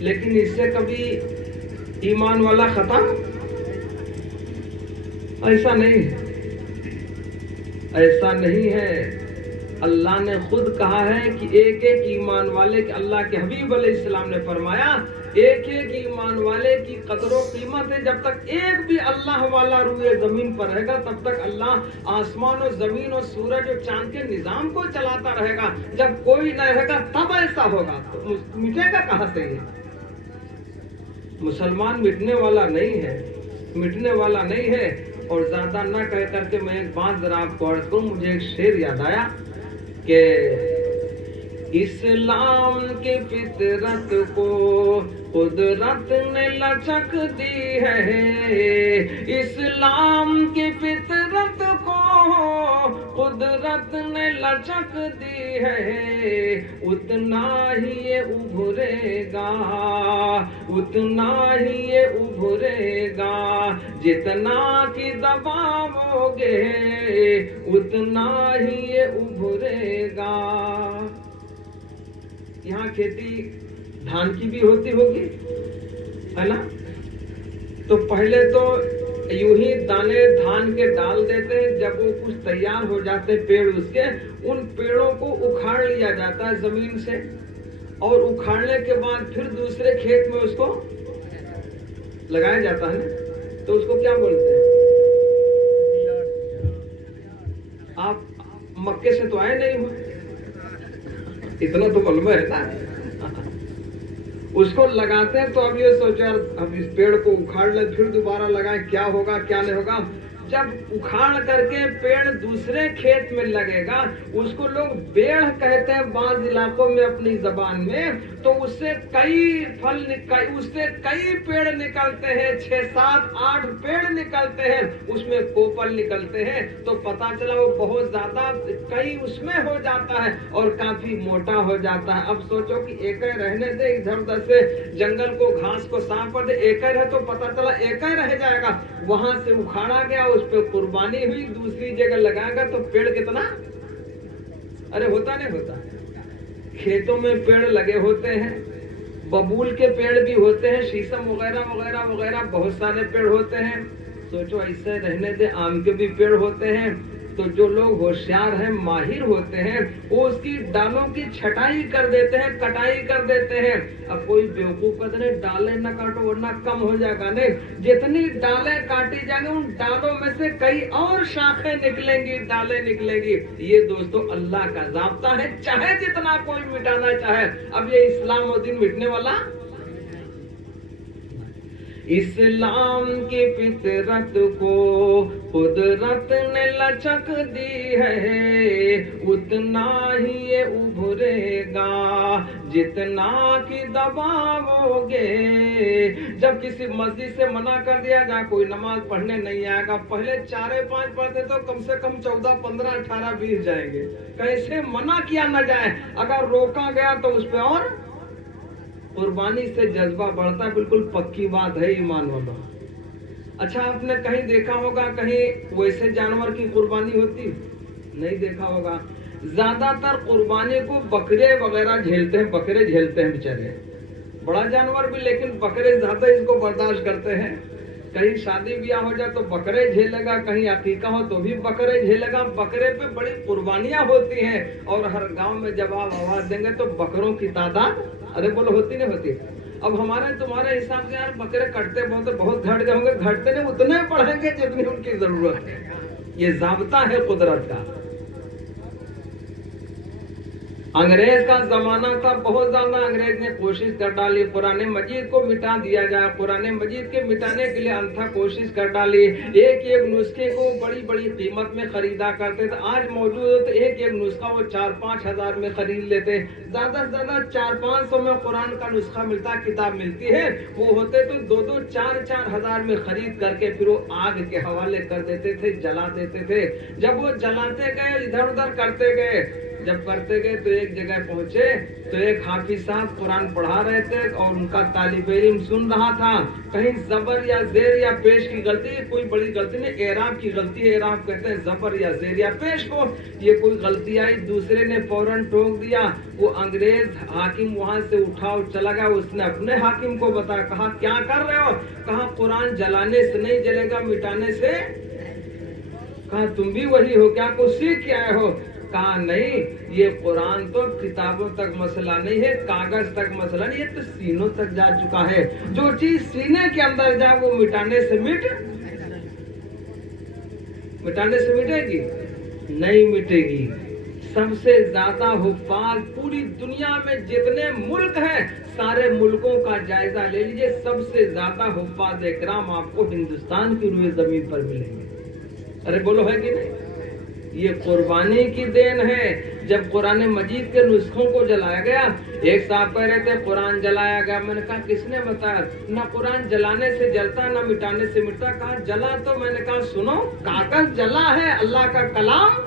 लेकिन इससे कभी ईमान वाला खत्म? ऐसा नहीं है, ऐसा नहीं है। अल्लाह ने खुद कहा है कि एक एक ईमान वाले के, अल्लाह के हबीब अलैहिस्सलाम ने फरमाया एक एक ईमान वाले की कदर कीमत है। जब तक एक भी अल्लाह वाला रूए जमीन पर रहेगा तब तक अल्लाह आसमान और जमीन और सूरज और चांद के निजाम को चलाता रहेगा। जब कोई न रहेगा तब ऐसा होगा, तो मिटेगा कहां से ये? मुसलमान मिटने वाला नहीं है, मिटने वाला नहीं है। और ज्यादा न कह करके मैं एक बात जरा आपको अर्ज करूं, मुझे एक शेर याद आया कि इस्लाम की फितरत को कुदरत ने लचक दी है, इस्लाम की फितरत को कुदरत ने लचक दी है, उतना ही ये उभरेगा, उतना ही ये उभरेगा, जितना कि दबाओगे उतना ही ये उभरेगा। यहाँ खेती धान की भी होती होगी, है ना? तो पहले तो यूं ही दाने धान के डाल देते हैं, जब वो कुछ तैयार हो जाते हैं पेड़ उसके, उन पेड़ों को उखाड़ लिया जाता है जमीन से, और उखाड़ने के बाद फिर दूसरे खेत में उसको लगाया जाता है ना, तो उसको क्या बोलते हैं? आप मक्के से तो आए नहीं हो, इतना तो मालूम है ना। उसको लगाते हैं तो अब ये सोचो यार अब इस पेड़ को उखाड़ ले फिर दोबारा लगाएं, क्या होगा क्या नहीं होगा। जब उखाड़ करके पेड़ दूसरे खेत में लगेगा, उसको लोग बेड़ कहते हैं बांस इलाकों में अपनी जबान में, तो उससे कई फल उससे कई पेड़ निकलते हैं, 6, 7, 8 पेड़ निकलते हैं, उसमें कोपल निकलते हैं, तो पता चला वो बहुत ज्यादा कई उसमें हो जाता है और काफी मोटा हो जाता है। अब सोचो कि एक रहने दे, इधर उधर से जंगल को घास को साफ कर दे, एक है तो पता चला एक रह जाएगा, वहां से उखाड़ा गया, उस पे कुर्बानी हुई, दूसरी जगह लगाएगा तो पेड़ कितना, अरे होता नहीं होता। खेतों में पेड़ लगे होते हैं, बबूल के पेड़ भी होते हैं, शीशम वगैरह वगैरह वगैरह बहुत सारे पेड़ होते हैं। सोचो ऐसे रहने दे, आम के भी पेड़ होते हैं। तो जो लोग होशियार हैं, माहिर होते हैं, वो उसकी डालों की छटाई कर देते हैं, कटाई कर देते हैं। अब कोई बेवकूफ कहते नहीं डालें न काटो वरना कम हो जाएगा, नहीं, जितनी डालें काटी जाएंगी उन डालों में से कई और शाखें निकलेंगी, डालें निकलेंगी। ये दोस्तों अल्लाह का ज़ाब्ता है, चाहे जितना कोई मिटाना चाहे। अब ये इस्लामुद्दीन मिटने वाला, इस्लाम की फितरत को कुदरत ने लचक दी है, उतना ही ये उभरेगा जितना कि दबाओगे। जब किसी मस्जिद से मना कर दिया जाए कोई नमाज पढ़ने नहीं आएगा, पहले 4-5 पढ़ते तो कम से कम 14, 15, 18, 20 जाएंगे। कैसे मना किया न जाए, अगर रोका गया तो उस पर और कुर्बानी से जज्बा बढ़ता है, बिल्कुल पक्की बात है ईमान वालों। अच्छा आपने कहीं देखा होगा कहीं वैसे जानवर की कुर्बानी होती? नहीं देखा होगा। ज्यादातर कुर्बानी को बकरे वगैरह झेलते हैं, बकरे झेलते हैं बेचारे, बड़ा जानवर भी, लेकिन बकरे ज्यादा इसको बर्दाश्त करते हैं। कहीं शादी ब्याह हो जाए तो बकरे झेलेगा, कहीं अकीका हो तो भी बकरे झेलेगा। बकरे पे बड़ी कुर्बानियां होती हैं, और हर गांव में जब आप आवाज देंगे तो बकरों की तादाद, अरे बोलो होती नहीं होती? अब हमारे तुम्हारे हिसाब से यार बकरे कटते बहुत घट गए होंगे, घटते नहीं, उतने बढ़ेंगे जितनी उनकी जरूरत है। ये ज़ाब्ता है कुदरत का। अंग्रेज का जमाना था, बहुत ज्यादा अंग्रेज ने कोशिश कर डाली कुरान मजीद को मिटा दिया जाए, कुरान मजीद के मिटाने के लिए अंथा कोशिश कर डाली। एक एक नुस्खे को बड़ी बड़ी कीमत में खरीदा करते थे। आज मौजूद हो तो एक एक नुस्खा वो 4-5 हजार में खरीद लेते, ज्यादा से ज्यादा 400-500 में कुरान का नुस्खा मिलता, किताब मिलती है। वो होते तो 2-2, 4-4 हजार में खरीद करके फिर वो आग के हवाले कर देते थे, जला देते थे। जब वो जलाते गए, इधर उधर करते गए, जब करते गए तो एक जगह पहुंचे तो एक हाफिज साहब कुरान पढ़ा रहे थे और उनका तालिब इल्म सुन रहा था। कहीं जबर या जेर या पेश की गलती, कोई बड़ी गलती नहीं, एराब की गलती है, एराब कहते हैं जबर या जेर या पेश को, ये कोई गलती आई, दूसरे ने फौरन टोक दिया। वो अंग्रेज हाकिम वहां से उठा और चला गया, उसने अपने हाकिम को बताया, कहा क्या कर रहे हो? कहा कुरान जलाने से नहीं जलेगा, मिटाने से। कहा तुम भी वही हो क्या, कुछ सीख के आए हो? कहा नहीं, ये कुरान तो किताबों तक मसला नहीं है, कागज तक मसला नहीं, ये तो सीनों तक जा चुका है। जो चीज सीने के अंदर जाए वो मिटाने से मिटेगी? नहीं मिटेगी। सबसे ज्यादा हुफ्फाज पूरी दुनिया में जितने मुल्क हैं, सारे मुल्कों का जायजा ले लीजिए, सबसे ज्यादा हुफ्फाज इकराम आपको हिंदुस्तान की रुए जमीन पर मिलेंगे। अरे बोलो है कि नहीं? ये कुर्बानी की देन है। जब कुरान मजीद के नुस्खों को जलाया गया, एक साहब कह रहे थे कुरान जलाया गया। मैंने कहा किसने बताया? ना कुरान जलाने से जलता ना मिटाने से मिटता। कहा जला तो मैंने कहा सुनो, कागज जला है, अल्लाह का कलाम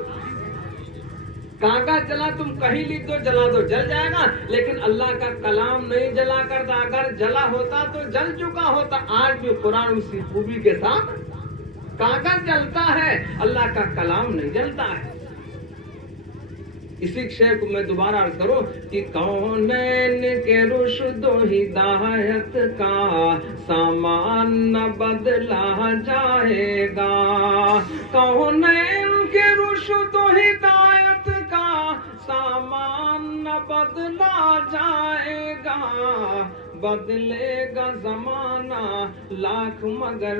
कागज जला, तुम कहीं लिख दो जला दो जल जाएगा, लेकिन अल्लाह का कलाम नहीं जला करता। अगर जला होता तो जल चुका होता। आज भी कुरान उसी खूबी के साथ कागज जलता है, अल्लाह का कलाम नहीं जलता है। इसी शेर को मैं दोबारा अर्ज करूं कि कौनैन के रुश्द हिदायत का सामान न बदला जाएगा। कौनैन के रुश्द हिदायत का सामान न बदला जाएगा। बदलेगा जमाना लाख मगर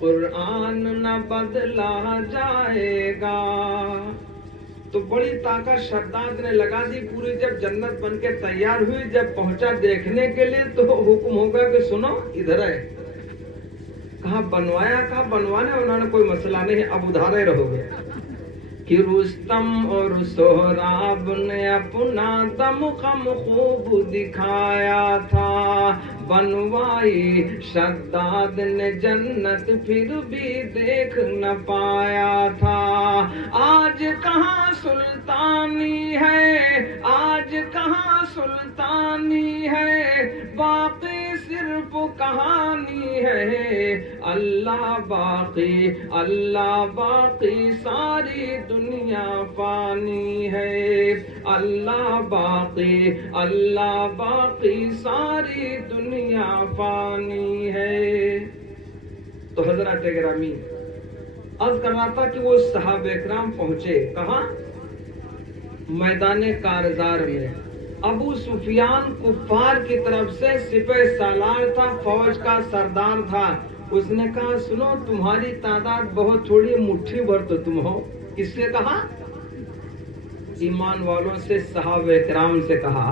कुरान न बदला जाएगा। तो बड़ी ताकत शद्दाद ने लगा दी पूरी। जब जन्नत बनके तैयार हुई, जब पहुंचा देखने के लिए, तो हुक्म होगा कि सुनो इधर है। कहा बनवाया, कहा बनवाने उन्होंने कोई मसला नहीं, अब उधारे रहोगे। कि रुस्तम और सोहराब ने अपना दमखम खूब दिखाया था। बनवाई शद्दाद ने जन्नत फिर भी देख न पाया था। आज कहाँ सुल्तानी है, आज कहाँ सुल्तानी है, बाकी सिर्फ कहानी है। अल्लाह बाकी सारी दुनिया पानी है। अल्लाह बाकी सारी दुनिया पानी है। तो हजरत गिरामी अर्ज कर रहा था कि वो सहाबे किराम पहुंचे कहाँ? मैदान कारजार में। अबू सुफियान कुफार की तरफ से सिपह सालार था, फौज का सरदार था। उसने कहा सुनो तुम्हारी तादाद बहुत थोड़ी, मुट्ठी भर तो तुम हो। किससे कहा? ईमान वालों से, सहाबे किराम से कहा।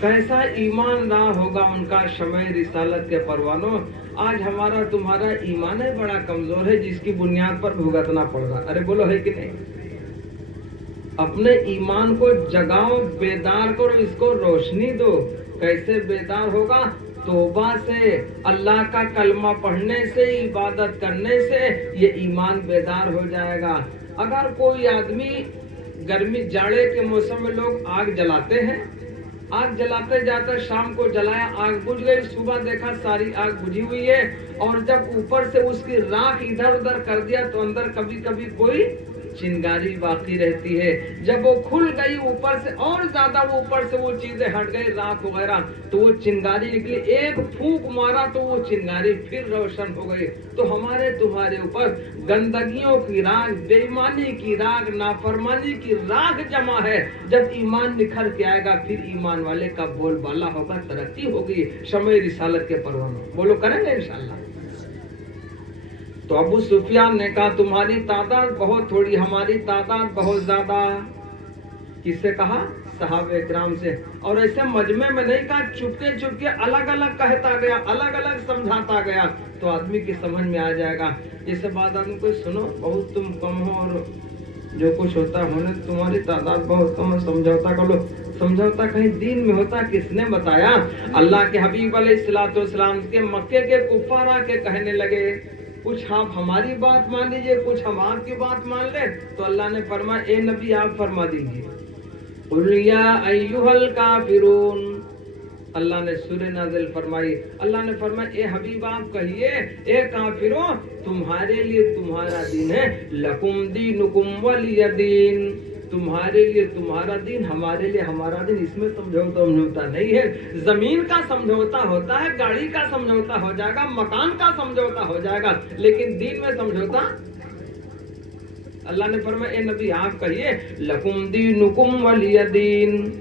कैसा ईमान ना होगा उनका शमए रिसालत के परवानों। आज हमारा तुम्हारा ईमान है बड़ा कमजोर है, जिसकी बुनियाद पर भुगतना पड़ रहा। अरे बोलो है कि नहीं? अपने ईमान को जगाओ, बेदार करो, इसको रोशनी दो। कैसे बेदार होगा? तौबा से, अल्लाह का कलमा पढ़ने से, इबादत करने से ये ईमान बेदार हो जाएगा। अगर कोई आदमी गर्मी जाड़े के मौसम में लोग आग जलाते हैं, आग जलाते जाते शाम को जलाया, आग बुझ गई, सुबह देखा सारी आग बुझी हुई है, और जब ऊपर से उसकी राख इधर उधर कर दिया तो अंदर कभी कभी कोई चिंगारी बाकी रहती है। जब वो खुल गई ऊपर से और ज्यादा वो ऊपर से वो चीजें हट गई, राख वगैरह, तो वो चिंगारी निकली। एक फूंक मारा तो वो चिंगारी फिर रोशन हो गई। तो हमारे तुम्हारे ऊपर गंदगियों की राख, बेईमानी की राख, नाफरमानी की राख जमा है। जब ईमान निखर के आएगा फिर ईमान वाले का बोलबाला होगा, तरक्की होगी। शमए रिसालत के परवानों बोलो करेंगे इंशाअल्लाह। तो अबू सुफियान ने कहा तुम्हारी तादाद बहुत थोड़ी, हमारी तादाद बहुत ज्यादा। किससे कहा? सहाबे किराम से। और ऐसे मजमे में नहीं कहा, चुपके चुपके अलग अलग कहता गया, अलग अलग समझाता गया, तो आदमी की समझ में आ जाएगा। इस बात आदमी को सुनो बहुत तुम कम हो और जो कुछ होता होने, तुम्हारी तादाद बहुत कम है, समझौता कर लो। समझौता कहीं दीन में होता? किसने बताया? अल्लाह के हबीब अलैहिस्सलाम के मक्के के कुफार आके कहने लगे कुछ आप हमारी बात मान लीजिए, कुछ हम आपकी बात मान ले। तो अल्लाह ने फरमाया ए नबी आप फरमा दीजिए, कुल या अय्युहल काफिरून। अल्लाह ने सूरह नाज़िल फरमाई। अल्लाह ने फरमाया ए हबीब आप कहिए ए काफिरों तुम्हारे लिए तुम्हारा दीन है, लकुम दीनुकुम वलिय दीन। तुम्हारे लिए तुम्हारा दिन, हमारे लिए हमारा दिन। इसमें समझौता नहीं है। जमीन का समझौता होता है, गाड़ी का समझौता हो जाएगा, मकान का समझौता हो जाएगा, लेकिन दीन में समझौता। अल्लाह ने फरमाया ए नबी आप कहिए लकुम दीनुकुम वलिय दीन।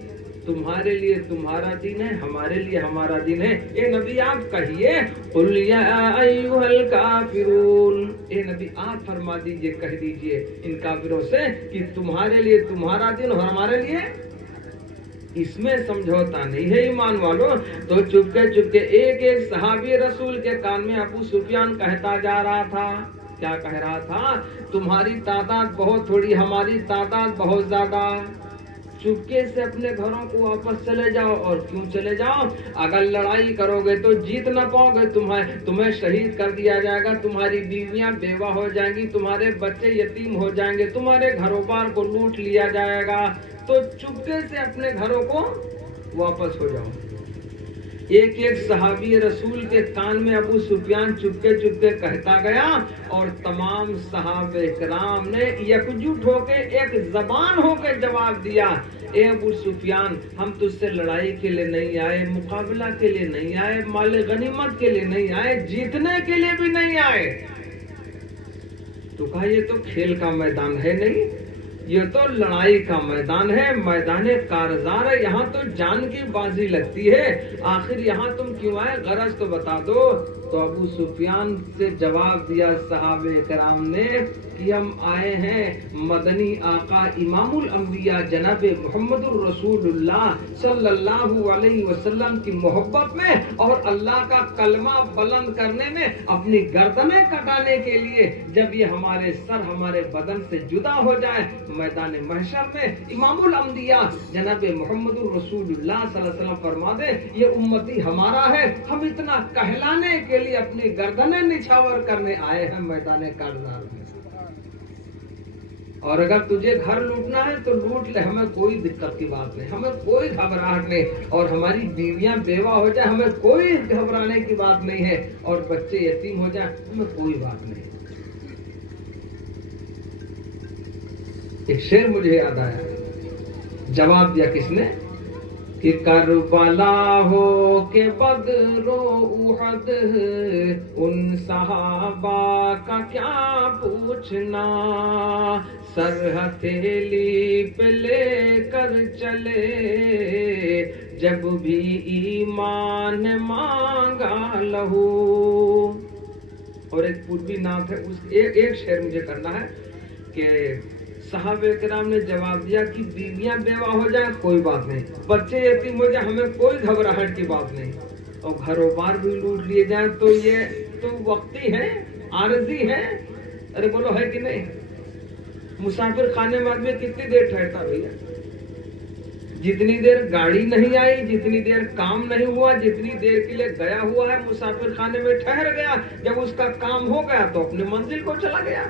तुम्हारे लिए तुम्हारा दिन है, हमारे लिए हमारा दिन है। ए नबी आप कहिए कुल या अय्युहल काफिरून। ए नबी आप फरमा दीजिए, कह दीजिए इन काफिरों से कि तुम्हारे लिए तुम्हारा दिन और हमारे लिए, इसमें समझौता नहीं है ईमान वालों। तो चुपके चुपके एक एक सहाबी रसूल के कान में अबू सुफियान कहता जा रहा था। क्या कह रहा था? तुम्हारी तादाद बहुत थोड़ी, हमारी तादाद बहुत ज्यादा। चुपके से अपने घरों को वापस चले जाओ। और क्यों चले जाओ? अगर लड़ाई करोगे तो जीत ना पाओगे, तुम्हें शहीद कर दिया जाएगा, तुम्हारी बीवियां बेवा हो जाएंगी, तुम्हारे बच्चे यतीम हो जाएंगे, तुम्हारे घरों बार को लूट लिया जाएगा। तो चुपके से अपने घरों को वापस हो जाओ। एक एक सहाबी रसूल के कान में अबू सुफियान चुपके चुपके कहता गया, और तमाम सहाबे कराम ने एकजुट होके एक जबान होके जवाब दिया, ए अबू सुफियान, हम तुझसे लड़ाई के लिए नहीं आए, मुकाबला के लिए नहीं आए, माल गनीमत के लिए नहीं आए, जीतने के लिए भी नहीं आए। तो कहा ये तो खेल का मैदान है नहीं, ये तो लड़ाई का मैदान है, मैदान कारजार है, यहाँ तो जान की बाजी लगती है। आखिर यहाँ तुम क्यों आए, गरज तो बता दो। तो अबू सुफियान से जवाब दिया सहाबे कराम ने कि हम आए हैं मदनी आका इमामुल अंबिया जनाब मुहम्मदुर रसूलुल्लाह सल्लल्लाहु अलैहि वसल्लम की मोहब्बत में और अल्लाह का कलमा बुलंद करने में, अपनी गर्दनें कटाने के लिए। जब ये हमारे सर हमारे बदन से जुदा हो जाए मैदान महशर में, इमामुल अंबिया जनाब मुहम्मदुर रसूलुल्लाह सल्लल्लाहु अलैहि वसल्लम फरमा दे ये उम्मती हमारा है, हम इतना कहलाने के लिए अपनी गर्दनें निछावर करने आए हैं मैदान कारजार में। और अगर तुझे घर लूटना है तो लूट ले, हमें कोई दिक्कत की बात नहीं, हमें कोई घबराहट नहीं। और हमारी बीवियां बेवा हो जाए, हमें कोई घबराने की बात नहीं है। और बच्चे यतीम हो जाए, हमें कोई बात नहीं। एक शेर मुझे याद आया, जवाब दिया किसने कि करबला हो के बदरो उहद, उन सहाबा का क्या पूछना, सर हथेली पे लेकर चले जब भी ईमान मांगा लहू। और एक पूर्वी नाथ है, उस एक शेर मुझे करना है कि सहाबे किराम ने जवाब दिया कि बीवियां बेवा हो जाए कोई बात नहीं, बच्चे यतीम हो जाए हमें कोई घबराहट की बात नहीं, और घरों बार भी लूट लिए जाए तो ये तो वक्ती है, आरजी है। अरे बोलो है कि नहीं? मुसाफिर खाने में आदमी कितनी देर ठहरता भैया? जितनी देर गाड़ी नहीं आई, जितनी देर काम नहीं हुआ, जितनी देर के लिए गया हुआ है मुसाफिर खाने में ठहर गया, जब उसका काम हो गया तो अपनी मंजिल को चला गया।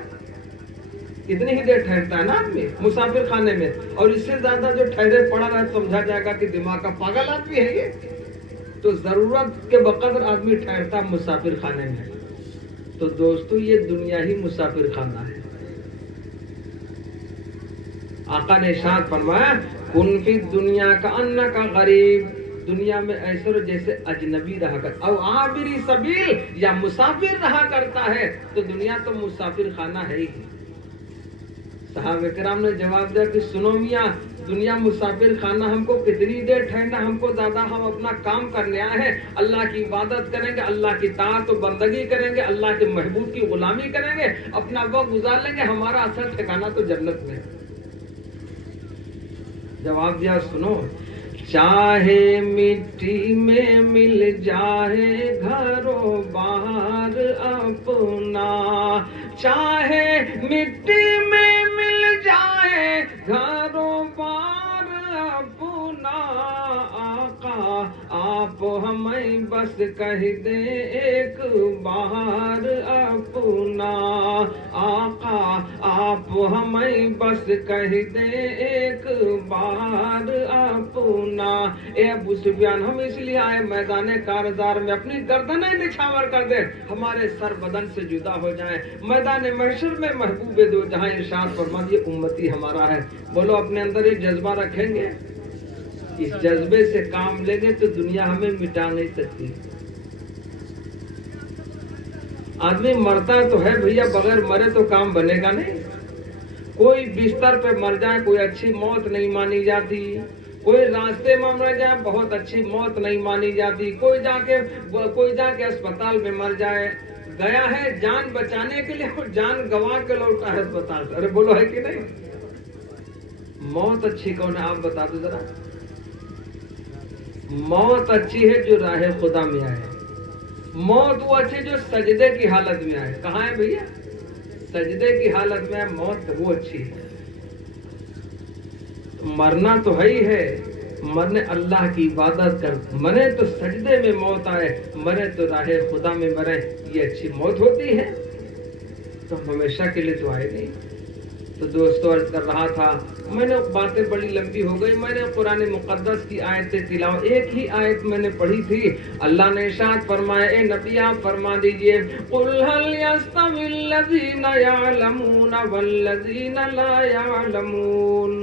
इतनी ही देर ठहरता है ना आदमी मुसाफिर खाने में, और इससे ज्यादा जो ठहरे पड़ा रहा समझा जाएगा कि दिमाग का पागल आदमी है ये। तो जरूरत के बकदर आदमी ठहरता मुसाफिर खाने में। तो दोस्तों ये दुनिया ही मुसाफिर खाना है। आका ने इरशाद फरमाया, कुन फी दुनिया का अन्ना का गरीब, दुनिया में ऐसा जैसे अजनबी रहा कर, और आबिरी सबील या मुसाफिर रहा करता है। तो दुनिया तो मुसाफिर खाना है ही। सहाबे किराम ने जवाब दिया कि सुनो मियाँ, दुनिया मुसाफिर खाना, हमको कितनी देर ठहरना, हमको दादा हम अपना काम करने आए हैं, अल्लाह की इबादत करेंगे, अल्लाह की ताअत और बंदगी करेंगे, अल्लाह के महबूब की गुलामी करेंगे, अपना वक्त गुजार लेंगे, हमारा असल ठिकाना तो जन्नत में। जवाब दिया सुनो, चाहे मिट्टी में मिल जाए घरों बाहर अपना, चाहे मिट्टी में मिल जाए घरों बार अपना, आका आप हमें बस कह दे एक बार अपना, आका आप हमें बस कह दे एक बार अपना। ए अबू सुफियान, हम इसलिए आए मैदान कारजार में अपनी गर्दनें निछावर कर दे, हमारे सर बदन से जुदा हो जाए, मैदान महशर में महबूब दो जहां इरशाद फरमा ये उम्मती हमारा है। बोलो अपने अंदर ये जज्बा रखेंगे, इस जज्बे से काम लेंगे तो दुनिया हमें मिटा नहीं सकती। आदमी मरता तो है भैया, बगैर मरे तो काम बनेगा नहीं। कोई बिस्तर पे मर जाए कोई अच्छी मौत नहीं मानी जाती, कोई रास्ते में मर जाए बहुत अच्छी मौत नहीं मानी जाती, कोई जाके अस्पताल में मर जाए, गया है जान बचाने के लिए और जान गंवा के लौटा है अस्पताल से। अरे बोलो है कि नहीं? मौत अच्छी कौन है आप बता दो जरा। मौत अच्छी है जो राह खुदा में आए, मौत वो अच्छी जो सजदे की हालत में आए। कहाँ है भैया? सजदे की हालत में मौत वो अच्छी है। मरना तो है ही है, मरने अल्लाह की इबादत कर, मरे तो सजदे में मौत आए, मरे तो राहे खुदा में मरे, ये अच्छी मौत होती है? तो हमेशा के लिए तो आए नहीं। तो दोस्तों अर्ज कर रहा था, मैंने बातें बड़ी लंबी हो गई, मैंने कुरान मुक़द्दस की आयतें तिलावत, एक ही आयत मैंने पढ़ी थी। अल्लाह ने इरशाद फरमाया, ए नबी आप फरमा दीजिए, कुल हल यस्तविल लज़ीना यअलमून वल्लज़ीना ला यअलमून।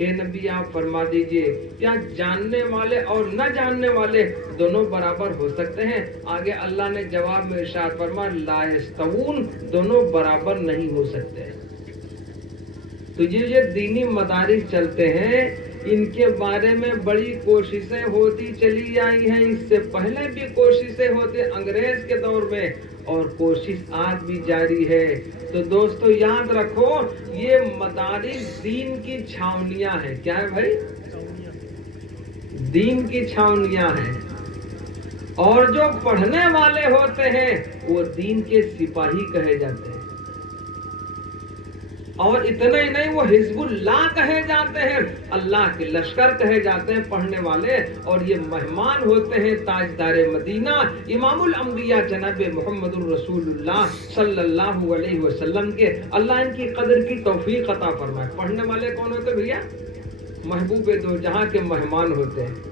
ए नबी आप फरमा दीजिए, क्या जानने वाले और न जानने वाले दोनों बराबर हो सकते हैं? आगे अल्लाह ने जवाब में इरशाद फरमाया, ला यस्तवून, दोनों बराबर नहीं हो सकते। तो ये दीनी मदारिस चलते हैं, इनके बारे में बड़ी कोशिशें होती चली आई हैं, इससे पहले भी कोशिशें होती अंग्रेज के दौर में, और कोशिश आज भी जारी है। तो दोस्तों याद रखो, ये मदारिस दीन की छावनियां हैं। क्या है भाई? दीन की छावनियां हैं, और जो पढ़ने वाले होते हैं वो दीन के सिपाही कहे जाते हैं, और इतना ही नहीं, वो हिजबुल्लाह कहे जाते हैं, अल्लाह के लश्कर कहे जाते हैं पढ़ने वाले। और ये मेहमान होते हैं ताजदारे मदीना, इमामुल अंबिया जनाब मुहम्मदुर रसूलुल्लाह सल्लल्लाहु अलैहि वसल्लम के। अल्लाह इनकी कदर की तौफीक अता फरमाए। पढ़ने वाले कौन होते भैया? महबूब दो जहां के मेहमान होते हैं।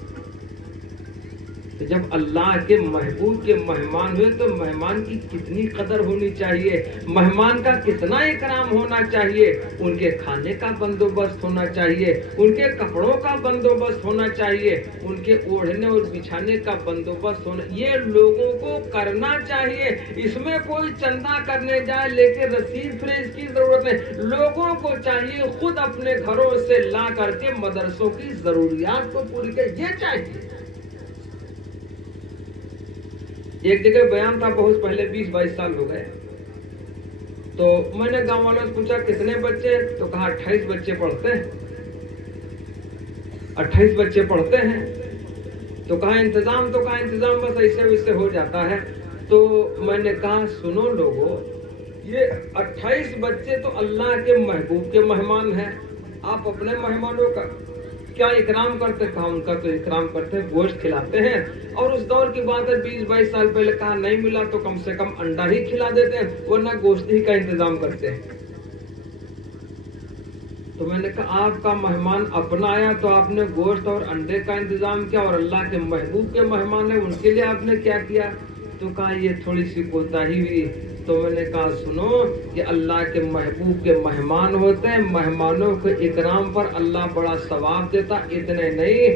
तो जब अल्लाह के महबूब के मेहमान हुए तो मेहमान की कितनी कदर होनी चाहिए, मेहमान का कितना इकराम होना चाहिए, उनके खाने का बंदोबस्त होना चाहिए, उनके कपड़ों का बंदोबस्त होना चाहिए, उनके ओढ़ने और बिछाने का बंदोबस्त होना, ये लोगों को करना चाहिए। इसमें कोई चंदा करने जाए लेके रसीद फ्रेज की जरूरत नहीं, लोगों को चाहिए खुद अपने घरों से ला करके मदरसों की जरूरियात को पूरी कर, ये चाहिए। एक जगह बयान था बहुत पहले, 20-22 साल हो गए, तो मैंने गांव वालों से पूछा कितने बच्चे, तो कहा 28 बच्चे पढ़ते हैं। 28 बच्चे पढ़ते हैं। तो कहा इंतजाम, तो कहा इंतजाम बस ऐसे वैसे हो जाता है। तो मैंने कहा सुनो लोगों, ये 28 बच्चे तो अल्लाह के महबूब के मेहमान हैं, आप अपने मेहमानों का क्या इकराम करते? कहा उनका तो इकराम करते हैं, गोश्त खिलाते हैं। और उस दौर की बात है, 20-22 साल पहले, कहा नहीं मिला तो कम से कम अंडा ही खिला देते हैं, वरना गोश्त ही का इंतजाम करते हैं। तो मैंने कहा आपका मेहमान अपना आया तो आपने गोश्त और अंडे का इंतजाम किया, और अल्लाह के महबूब के मेहमान है उनके लिए आपने क्या किया? तो कहा ये थोड़ी सी कोताही हुई। तो मैंने कहा सुनो, ये अल्लाह के महबूब के मेहमान होते हैं, मेहमानों के इकराम पर अल्लाह बड़ा सवाब देता। इतने नहीं,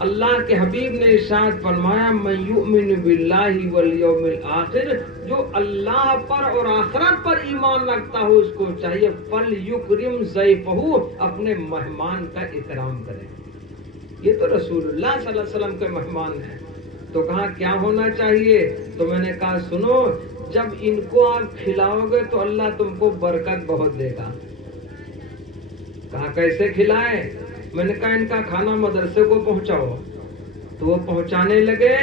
अल्लाह के हबीब ने इरशाद फरमाया, मन युमिनु बिल्लाहि वल यौमिल आखिर, जो अल्लाह पर और आखिरत पर ईमान रखता हो उसको चाहिए फल युकरिम ज़ैफहु, अपने मेहमान का इकराम करे। ये तो रसूलुल्लाह सल्लल्लाहु अलैहि वसल्लम के मेहमान हैं। तो कहा क्या होना चाहिए? तो मैंने कहा सुनो, जब इनको आप खिलाओगे तो अल्लाह तुमको बरकत बहुत देगा। कहा कैसे खिलाए? मैंने कहा इनका खाना मदरसे को पहुंचाओ। तो वो पहुंचाने लगे।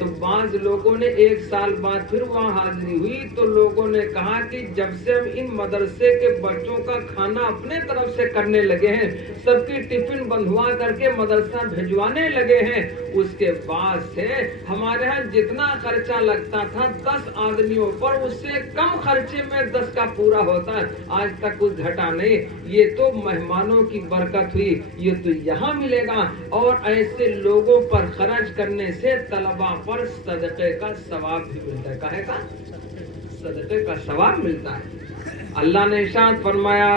तो बाज लोगों ने 1 साल बाद फिर वहां हाजिरी हुई, तो लोगों ने कहा कि जब से हम इन मदरसे के बच्चों का खाना अपने तरफ से करने लगे हैं, सबकी टिफिन बंधवा करके मदरसा भिजवाने लगे हैं, उसके बाद से हमारे यहाँ जितना खर्चा लगता था 10 आदमियों पर, उससे कम खर्चे में 10 का पूरा होता है। आज तक कुछ घटा नहीं। ये तो मेहमानों की बरकत हुई, ये तो यहाँ मिलेगा। और ऐसे लोगों पर खर्च करने से तलबा पर सदक़े का सवाब भी मिलता है। काहे का? सदक़े का सवाब मिलता है। अल्लाह ने इरशाद फरमाया,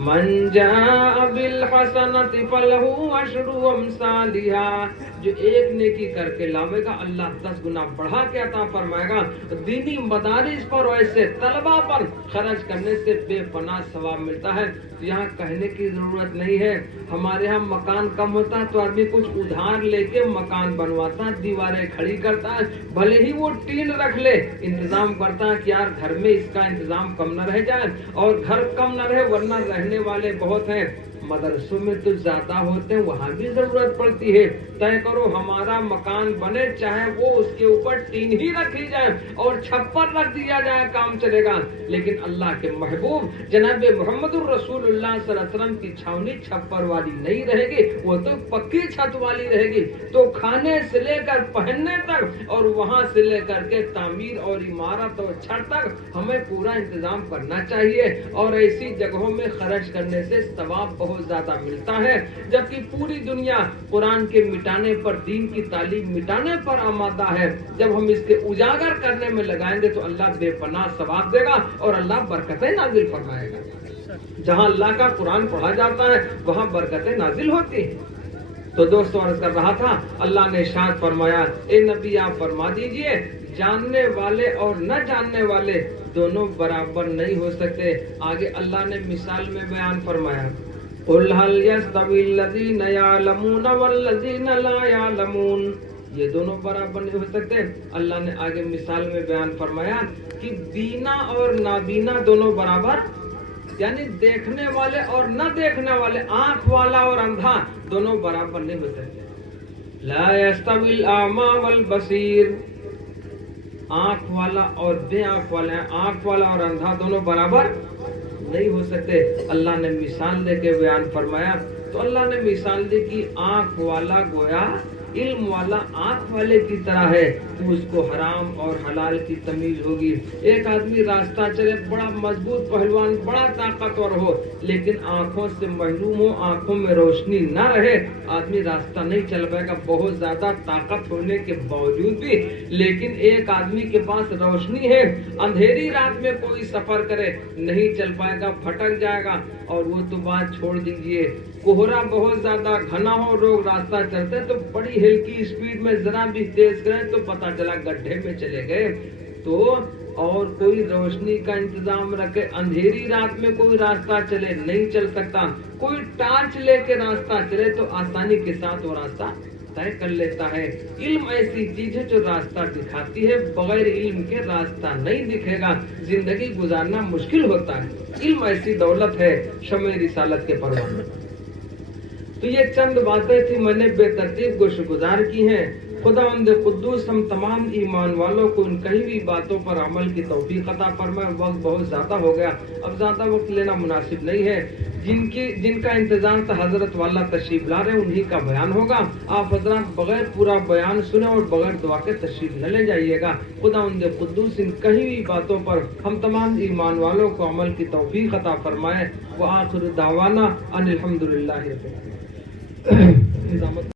मन जाअ बिल हसनति फलहु अशरु अमसालिहा, जो एक नेकी करके लावेगा अल्लाह 10 गुना बढ़ा के अता फरमाएगा। दीनी मदारिस पर ऐसे तलबा पर खर्च करने से बेपनाह सवाब मिलता है। तो यहाँ कहने की जरूरत नहीं है। हमारे यहाँ मकान कम होता है तो आदमी कुछ उधार लेके मकान बनवाता है, दीवारें खड़ी करता है, भले ही वो टीन रख ले, इंतजाम करता है कि यार घर में इसका इंतजाम कम न रह जाए, और घर कम न रहे वरना रहने वाले बहुत हैं। मदरसों में तो ज्यादा होते हैं, वहां भी जरूरत पड़ती है। तय करो हमारा मकान बने, चाहे वो उसके ऊपर टीन ही रखी जाए और छप्पर रख दिया जाए, काम चलेगा। लेकिन अल्लाह के महबूब जनाब मोहम्मदुर रसूलुल्लाह सल्लल्लाहु अलैहि वसल्लम की छावनी छप्पर वाली नहीं रहेगी, वो तो पक्की छत वाली रहेगी। तो खाने से लेकर पहनने तक और वहां से लेकर के तामीर और इमारत और छत तक हमें पूरा इंतजाम करना चाहिए। और ऐसी जगहों में खर्च करने से सवाब बहुत ज्यादा मिलता है। जबकि पूरी दुनिया कुरान के मिटाने पर, दीन की तालीम मिटाने पर आमादा है। जब हम इसके उजागर करने में लगाएंगे तो अल्लाह बेपनाह सवाब देगा और अल्लाह बरकतें नाजिल फरमाएगा। जहां अल्लाह का कुरान पढ़ा जाता है वहां बरकतें नाजिल होती हैं। तो दोस्तों अर्ज कर रहा था, अल्लाह ने इरशाद फरमाया, ए नबी आप फरमा दीजिए, जानने वाले और न जानने वाले दोनों बराबर नहीं हो सकते। आगे अल्लाह ने मिसाल में बयान फरमाया, कुल हल यस्तविल्लज़ीना यअलमून वल्लज़ीना ला यअलमून, ये दोनों बराबर नहीं हो सकते। अल्लाह ने आगे मिसाल में बयान फरमाया कि बीना और नाबीना दोनों बराबर, यानी देखने वाले और न देखने वाले, आंख वाला और अंधा दोनों बराबर नहीं हो सकते। ला यस्तविल आमा वल बसीर, आंख वाला और बे आंख वाला, आंख वाला और अंधा दोनों बराबर नहीं हो सकते। अल्लाह ने मिसाल देके बयान फरमाया। तो अल्लाह ने मिसाल दी कि आंख वाला गोया इल्म वाला आंख वाले की तरह है, तो उसको हराम और हलाल की तमीज होगी। एक आदमी रास्ता चले, बड़ा मजबूत पहलवान, बड़ा ताकतवर हो, लेकिन आंखों से महरूम हो, आंखों में रोशनी ना रहे, आदमी रास्ता नहीं चल पाएगा, बहुत ज्यादा ताकत होने के बावजूद भी। लेकिन एक आदमी के पास रोशनी है, अंधेरी रात में कोई सफर करे नहीं चल पाएगा, भटक जाएगा। और वो तो बात छोड़ दीजिए, कोहरा बहुत ज्यादा घना हो, लोग रास्ता चलते तो बड़ी हल्की स्पीड में जरा भी तेज करें तो पता चला गड्ढे में चले गए। तो और कोई रोशनी का इंतजाम रखे, अंधेरी रात में कोई रास्ता चले नहीं चल सकता, कोई टार्च लेके रास्ता चले तो आसानी के साथ वो रास्ता तय कर लेता है। इल्म ऐसी चीज है जो रास्ता दिखाती है, बगैर इल्म के रास्ता नहीं दिखेगा, जिंदगी गुजारना मुश्किल होता है। इल्म ऐसी दौलत है, शमे रिसालत के परवान में। तो ये चंद बातें थी, मैंने बेतरतीब गोशगुजार की हैं। खुदावंद कुद्दूस हम तमाम ईमान वालों को इन कही हुई बातों पर अमल की तौफीक अता फरमाए। वक्त बहुत ज्यादा हो गया, अब ज्यादा वक्त लेना मुनासिब नहीं है। जिनका इंतजार था हजरत वाला तशरीफ ला रहे, उन्हीं का बयान होगा। आप हजरत बगैर पूरा बयान सुने और बगैर दुआ के तशरीफ न ले जाइएगा। खुदावंद कुद्दूस इन कही हुई बातों पर हम तमाम ईमान वालों को अमल की तौफीक अता फरमाए। व आखिर दावाना अनिल हम्दुलिल्लाहि रब्बिल आलमीन।